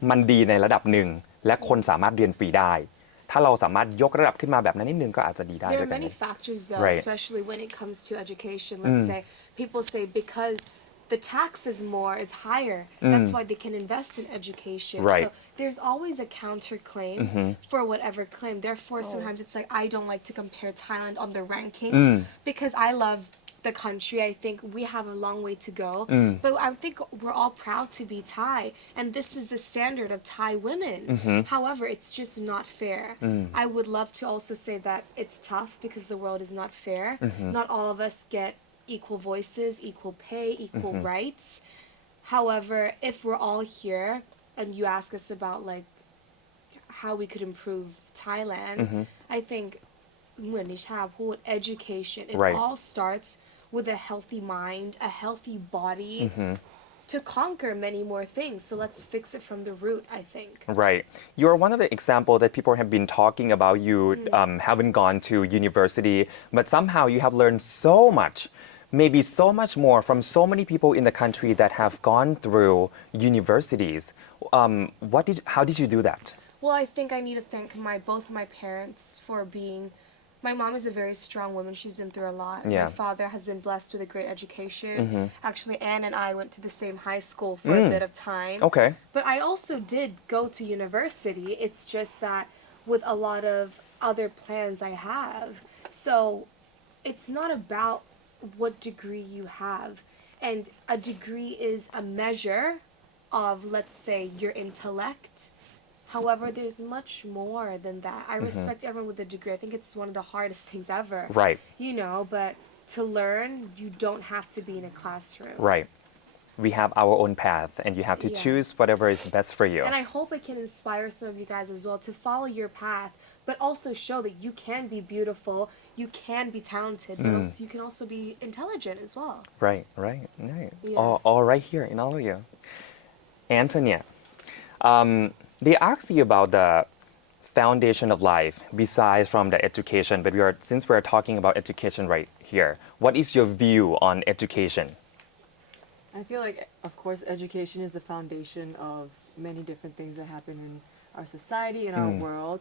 มันดีในระดับหนึ่งและคนสามารถเรียนฟรีได้ถ้าเราสามารถยกระดับขึ้นมาแบบนั้นนิดนึงก็อาจจะดีได้ There ด้ are วยกัน many factors though, Right. especially when it comes to education. Let's say people say because the tax is more, it's higher. That's why they can invest in education. Right. So there's always a counterclaim for whatever claim. Therefore, sometimes it's like I don't like to compare Thailand on the rankings because I love the country. I think we have a long way to go. But I think we're all proud to be Thai. And this is the standard of Thai women. However, it's just not fair. I would love to also say that it's tough because the world is not fair. Not all of us get equal voices, equal pay, equal rights. However, if we're all here and you ask us about like how we could improve Thailand, I think เหมือนนิชาพูด education it Right. all starts with a healthy mind, a healthy body to conquer many more things. So let's fix it from the root, I think. Right. You're one of the examples that people have been talking about. You haven't gone to university, but somehow you have learned so much, maybe so much more from so many people in the country that have gone through universities. How did you do that? Well, I think I need to thank both my parents for being. My mom is a very strong woman. She's been through a lot. Yeah. My father has been blessed with a great education. Actually, Anne and I went to the same high school for a bit of time. Okay. But I also did go to university. It's just that with a lot of other plans I have. So it's not about what degree you have. And a degree is a measure of, let's say, your intellect. However, there's much more than that. I respect everyone with a degree. I think it's one of the hardest things ever. Right. You know, but to learn, you don't have to be in a classroom. Right. We have our own path, and you have to choose Yes. whatever is best for you. And I hope it can inspire some of you guys as well to follow your path, but also show that you can be beautiful, you can be talented, but also, you can also be intelligent as well. Right. Yeah. All right here in all of you. Antonia, they asked you about the foundation of life besides from the education, but since we're talking about education right here, what is your view on education? I feel like, of course, education is the foundation of many different things that happen in our society, in our world.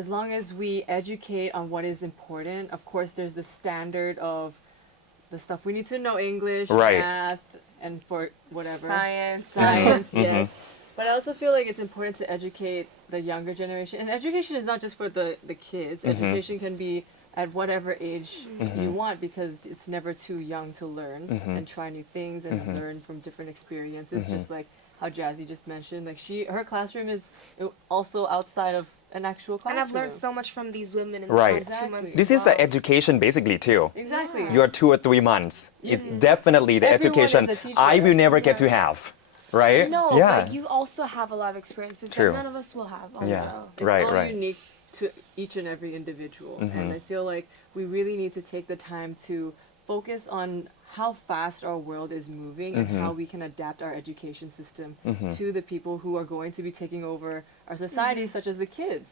As long as we educate on what is important, of course, there's the standard of the stuff we need to know English, Right. math, and for whatever. Science. Yes. But I also feel like it's important to educate the younger generation. And education is not just for the kids. Education can be at whatever age you want because it's never too young to learn and try new things and learn from different experiences. Just like how Jazzy just mentioned, like her classroom is also outside of an actual classroom. And I've learned so much from these women in Right. the past 2 months. This as is the well. education basically too. Exactly. Your 2 or 3 months. It's definitely the Everyone education is a teacher. I will never get to have. Right? No, Yeah. but you also have a lot of experiences True. that none of us will have also. Yeah. It's Right, all right. unique to each and every individual. And I feel like we really need to take the time to focus on how fast our world is moving and how we can adapt our education system to the people who are going to be taking over our society, such as the kids.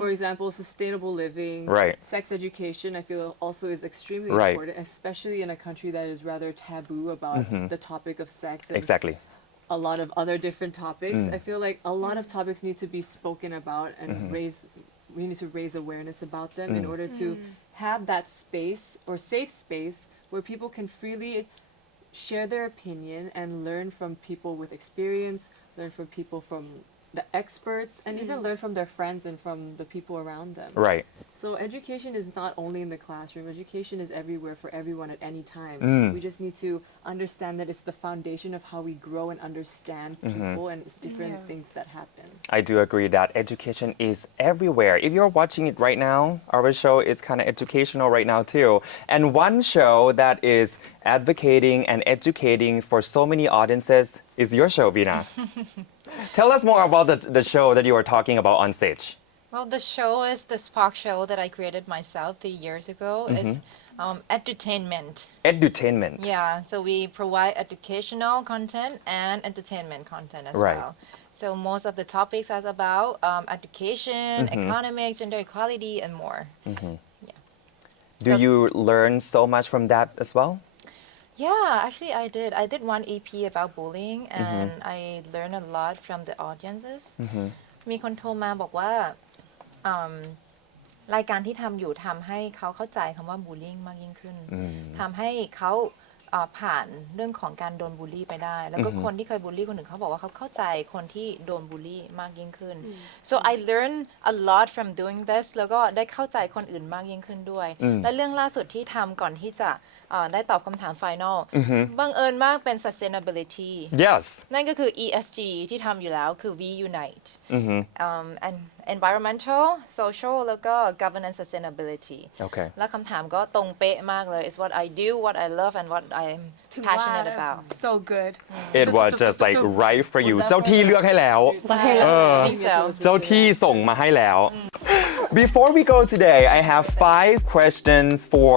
For example, sustainable living, Right. sex education, I feel also is extremely Right. important, especially in a country that is rather taboo about the topic of sex and Exactly. a lot of other different topics. I feel like a lot of topics need to be spoken about and we need to raise awareness about them in order to have that space or safe space where people can freely share their opinion and learn from people with experience, learn from people from the experts, and even learn from their friends and from the people around them. Right. So education is not only in the classroom, education is everywhere for everyone at any time. We just need to understand that it's the foundation of how we grow and understand people and different things that happen. I do agree that education is everywhere. If you're watching it right now, our show is kind of educational right now too. And one show that is advocating and educating for so many audiences is your show, Vina. Tell us more about the show that you were talking about on stage. Well, the show is the Spark show that I created myself 3 years ago. It's edutainment. Edutainment. Yeah, so we provide educational content and entertainment content as Right. well. So most of the topics are about education, economics, gender equality, and more. Do So- you learn so much from that as well? Yeah, actually I did. I did one EP about bullying and I learned a lot from the audiences. มีคนโทรมาบอกว่ารายการที่ทำอยู่ทำให้เขาเข้าใจคำว่า bullying มากยิ่งขึ้นทำให้เขาผ่านเรื่องของการโดนบูลลี่ไปได้แล้วก็คนที่เคยบูลลี่คนอื่นเขาบอกว่าเขาเข้าใจคนที่โดนบูลลี่มากยิ่งขึ้น so I learned a lot from doing this แล้วก็ได้เข้าใจคนอื่นมากยิ่งขึ้นด้วยและเรื่องล่าสุดที่ทำก่อนที่จะได้ตอบคำถาม final บังเอิญมากเป็น sustainability yes นั่นก็คือ ESG ที่ทำอยู่แล้วคือ We Unite and environmental social แล้วก็ governance sustainability โอเค แล้วคำถามก็ตรงเป๊ะมากเลย It's what I do what I love and what I'm passionate about so good it was just like right for you เจ้าที่เลือกให้แล้ว I think so เจ้าที่ส่งมาให้แล้ว Before we go today I have 5 questions for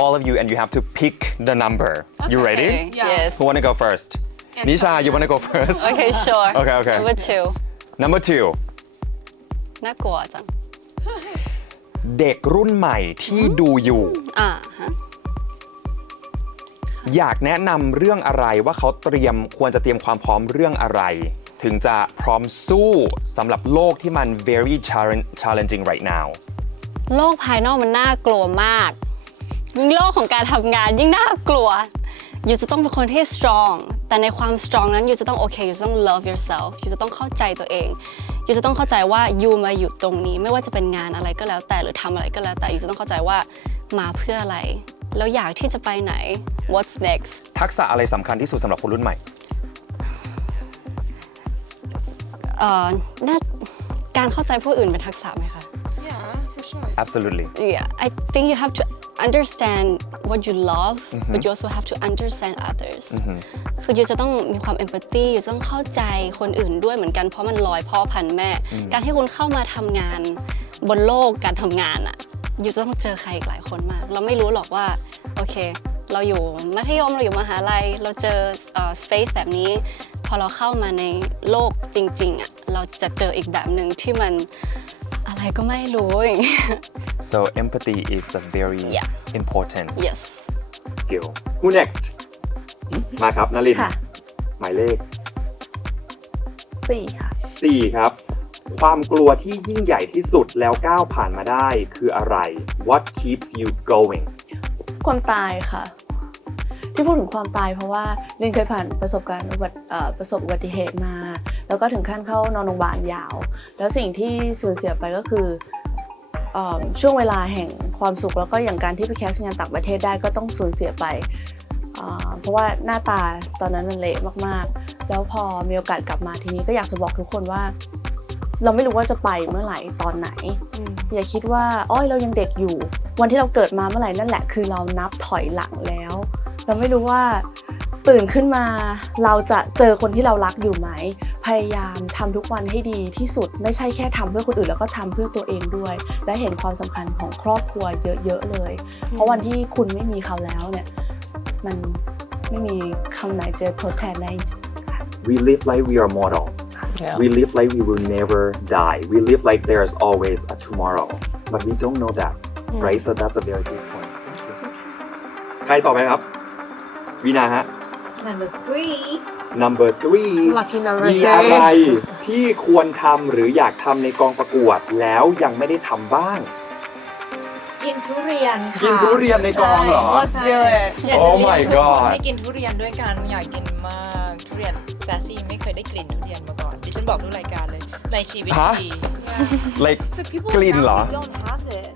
all of you and you have to pick the number you ready Yes who wanna go first Nisha you wanna go first Okay sure Okay Number 2 น่ากลัวจัง เด็กรุ่นใหม่ที่ดูอยู่ ฮะ อยากแนะนำเรื่องอะไรว่าเขาควรจะเตรียมความพร้อมเรื่องอะไร ถึงจะพร้อมสู้สำหรับโลกที่มัน very challenging right now โลกภายนอกมันน่ากลัวมากยิ่งโลกของการทำงานยิ่งน่ากลัวอยู่จะต้องเป็นคนที่ strong แต่ในความ strong นั้นอยู่จะต้องโอเคอยู่จะต้อง love yourself อยู่จะต้องเข้าใจตัวเองอยู่จะต้องเข้าใจว่าอยู่มาอยู่ตรงนี้ไม่ว่าจะเป็นงานอะไรก็แล้วแต่หรือทำอะไรก็แล้วแต่อยู่จะต้องเข้าใจว่ามาเพื่ออะไรแล้วอยากที่จะไปไหน what's next ทักษะอะไรสำคัญที่สุดสำหรับคนรุ่นใหม่ การเข้าใจผู้อื่นเป็นทักษะไหมคะ Yeah for sure absolutely Yeah I think you have to understand what you love but you also have to understand others คือยูจะต้องมีความ empathy ยูจะต้องเข้าใจคนอื่นด้วยเหมือนกันเพราะมันลอยพ่อพันแม่การที่คุณเข้ามาทำงานบนโลกการทำงานอะยูจะต้องเจอใครอีกหลายคนมากเราไม่รู้หรอกว่าโอเคเราอยู่มัธยมเราอยู่มหาลัยเราเจอspace แบบนี้พอเราเข้ามาในโลกจริงๆอะเราจะเจออีกแบบหนึ่งที่มันอะไรก็ไม่รู้อย่างเงี้ย so empathy is a very important yes skill who next มาครับนลินหมายเลข 4 ค่ะ 4 ครับ ความกลัวที่ยิ่งใหญ่ที่สุดแล้วก้าวผ่านมาได้คืออะไร What keeps you going ความตายค่ะ ที่พูดถึงความตายเพราะว่าเรนเคยผ่านประสบอุบัติเหตุมา แล้วก็ถึงขั้นเข้านอนโรงพยาบาลยาว แล้วสิ่งที่สูญเสียไปก็คือช่วงเวลาแห่งความสุขแล้วก็อย่างการที่ไปแคสต์งานต่างประเทศได้ก็ต้องสูญเสียไปเพราะว่าหน้าตาตอนนั้นมันเละมากๆแล้วพอมีโอกาสกลับมาทีนี้ก็อยากจะบอกทุกคนว่าเราไม่รู้ว่าจะไปเมื่อไหร่ตอนไหนอย่าคิดว่าอ้อยเรายังเด็กอยู่วันที่เราเกิดมาเมื่อไหร่นั่นแหละคือเรานับถอยหลังแล้วเราไม่รู้ว่าตื่นขึ้นมาเราจะเจอคนที่เรารักอยู่ไหมพยายามทำทุกวันให้ดีที่สุดไม่ใช่แค่ทำเพื่อคนอื่นแล้วก็ทำเพื่อตัวเองด้วยและเห็นความสำคัญของครอบครัวเยอะๆเลยเพราะวันที่คุณไม่มีเขาแล้วเนี่ยมันไม่มีคำไหนจะทดแทนได้ We live like we are mortal We live like we will never die We live like there's always a tomorrow but we don't know that right so that's a very good point ใครต่อไปครับวีนาฮะ Number 3 Lucky number มีอะไรที่ควรทำหรืออยากทำในกองประกวดแล้วยังไม่ได้ทำบ้าง กินทุเรียนค่ะ กินทุเรียนในกองเหรอ Let's do it อยากจะ Oh เรีย my กทุกคน God ให้กินทุเรียนด้วยกันอยากกินมากทุเรียนแซสซี่ไม่เคยได้กลิ่นทุเรียนมาก่อนดิฉันบอกทุกรายการเลยในชีวิต ฮะ ดี like So people กลิ่นเหรอ around me don't have it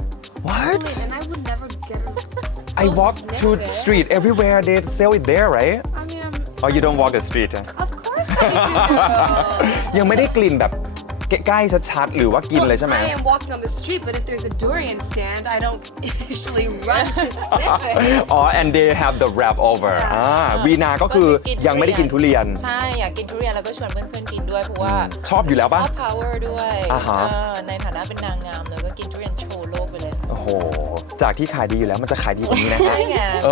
What and I would never get I walk to sniff it. street everywhere they sell it there right I mean Oh you don't walk the street of course I do ยังไม่ได้กลิ่นแบบใกล้ๆชัดๆหรือว่ากินเลยใช่ไหม I am walking on the street but if there's a durian stand I don't usually run to sniff it อ๋อ and they have the wrap over วีนาก็คือยังไม่ได้กินทุเรียน ใช่อยากกินทุเรียนแล้วก็ชวนเพื่อนๆกินด้วยเพราะว่า ชอบอยู่แล้วปะ ซอฟต์พาวเวอร์ด้วย อ่าฮะ ในฐานะเป็นนางงามเลยก็กินทุเรียนโชว์โลกไปเลย โอ้โห จากที่ขายดีอยู่แล้วมันจะขายดีกว่านี้นะฮะ ใช่ไง เอ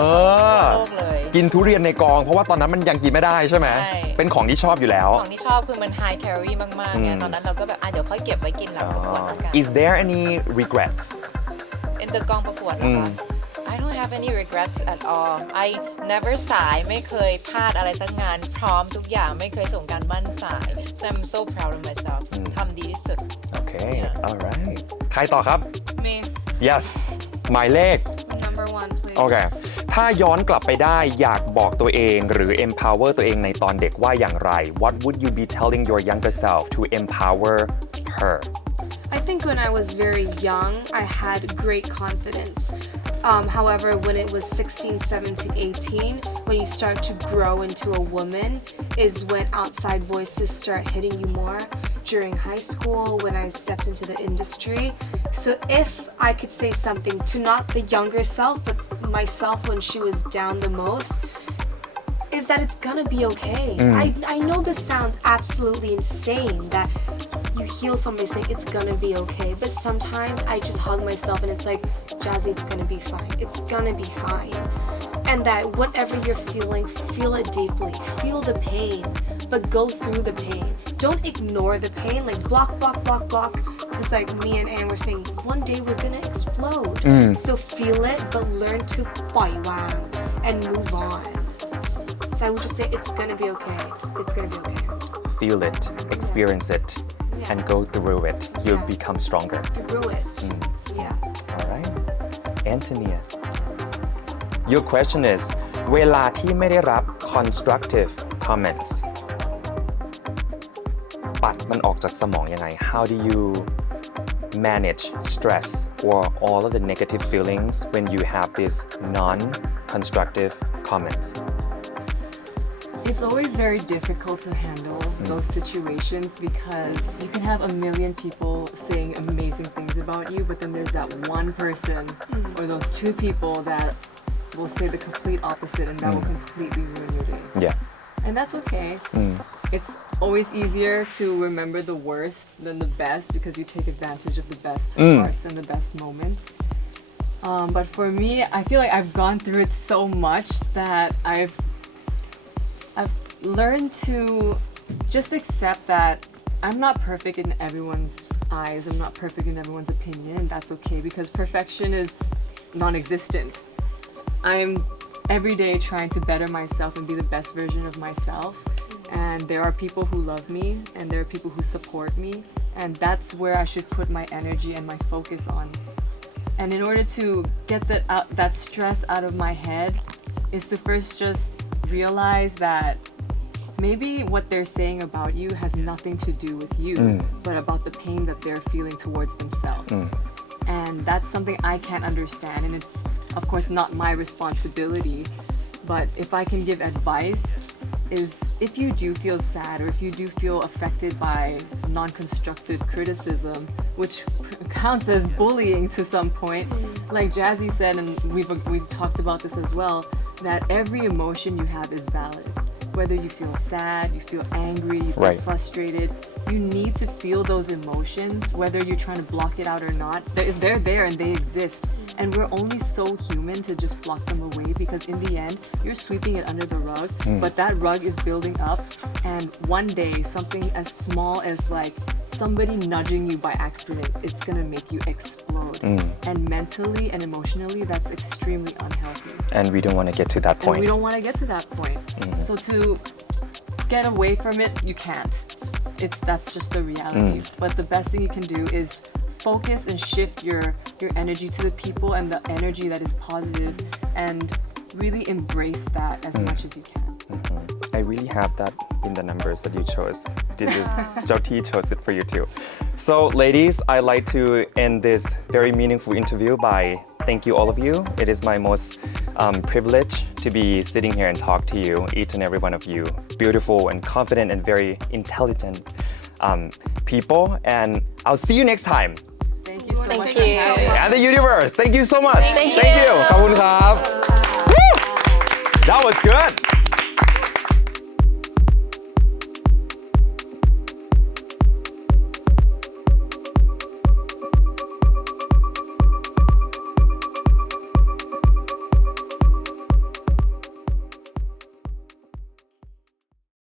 อ โลกเลย กินทุเรียนในกองเพราะว่าตอนนั้นมันยังกินไม่ได้ใช่ไหม ใช่ เป็นของที่ชอบอยู่แล้ว ของที่ชอบคือมันไฮแคลอรี่มากๆไงตอนนั้นเราก็แบบเดี๋ยวค่อยเก็บไว้กินหลังประกวดแล้วกัน Is there any regrets in the กองประกวดนะคะ I don't have have any regrets at all I never สายไม่เคยพลาดอะไรสักงานพร้อมทุกอย่างไม่เคยส่งการบ้านสาย so I'm so proud of myself ทำดีที่สุด Okay alright ใครต่อครับ Me Yes หมายเลข number 1 please โอเค ถ้าย้อนกลับไปได้อยากบอกตัวเองหรือ empower ตัวเองในตอนเด็กว่าอย่างไร What would you be telling your younger self to empower her I think when I was very young, I had great confidence. However, when it was 16, 17, 18, when you start to grow into a woman, is when outside voices start hitting you more. During high school, when I stepped into the industry. So if I could say something to not the younger self, but myself when she was down the most, is that it's gonna be okay. I know this sounds absolutely insane that you heal somebody saying it's gonna be okay, but sometimes I just hug myself and it's like, Jazzy, it's gonna be fine. It's gonna be fine. And that whatever you're feeling, feel it deeply. Feel the pain, but go through the pain. Don't ignore the pain, like block. Because like me and Anne were saying, one day we're gonna explode. So feel it, but learn to ปล่อยวาง and move on. So I would just say it's gonna be okay. It's gonna be okay. Feel it experience it and go through it you'll become stronger Through it. Yeah. Alright Antonia Your question is เวลาที่ไม่ได้รับ constructive comments ปัดมันออกจากสมองยังไง How do you manage stress or all of the negative feelings when you have these non-constructive comments It's always very difficult to handle those situations because you can have a million people saying amazing things about you, but then there's that one person or those two people that will say the complete opposite and that will completely ruin your day. Yeah And that's okay. It's always easier to remember the worst than the best because you take advantage of the best parts and the best moments. But for me, I feel like I've gone through it so much that I've learned to just accept that I'm not perfect in everyone's eyes. I'm not perfect in everyone's opinion. That's okay because perfection is non-existent. I'm every day trying to better myself and be the best version of myself. And there are people who love me and there are people who support me. And that's where I should put my energy and my focus on. And in order to get that stress out of my head is to first just realize that maybe what they're saying about you has nothing to do with you, but about the pain that they're feeling towards themselves. And that's something I can't understand. And it's, of course, not my responsibility. But if I can give advice, is if you do feel sad or if you do feel affected by non-constructive criticism, which counts as bullying to some point, like Jazzy said, and we've talked about this as well, that every emotion you have is valid. Whether you feel sad, you feel angry, you feel frustrated, you need to feel those emotions, whether you're trying to block it out or not. They're there and they exist. And we're only so human to just block them away because in the end, you're sweeping it under the rug, but that rug is building up. And one day, something as small as like somebody nudging you by accident, it's gonna make you explode. And mentally and emotionally, that's extremely unhealthy. And we don't want to get to that point And we don't want to get to that point. So to get away from it, you can't. That's just the reality. But the best thing you can do is focus and shift your energy to the people and the energy that is positive and really embrace that as much as you can. I really have that in the numbers that you chose. This is Joe T chose it for you too. So ladies, I'd like to end this very meaningful interview by thank you all of you. It is my most privilege to be sitting here and talk to you, each and every one of you. Beautiful and confident and very intelligent people. And I'll see you next time. Thank you so Thank much. you. for having me. And the universe. Thank you so much. Thank you. you. ขอบคุณครับ Woo! That was good.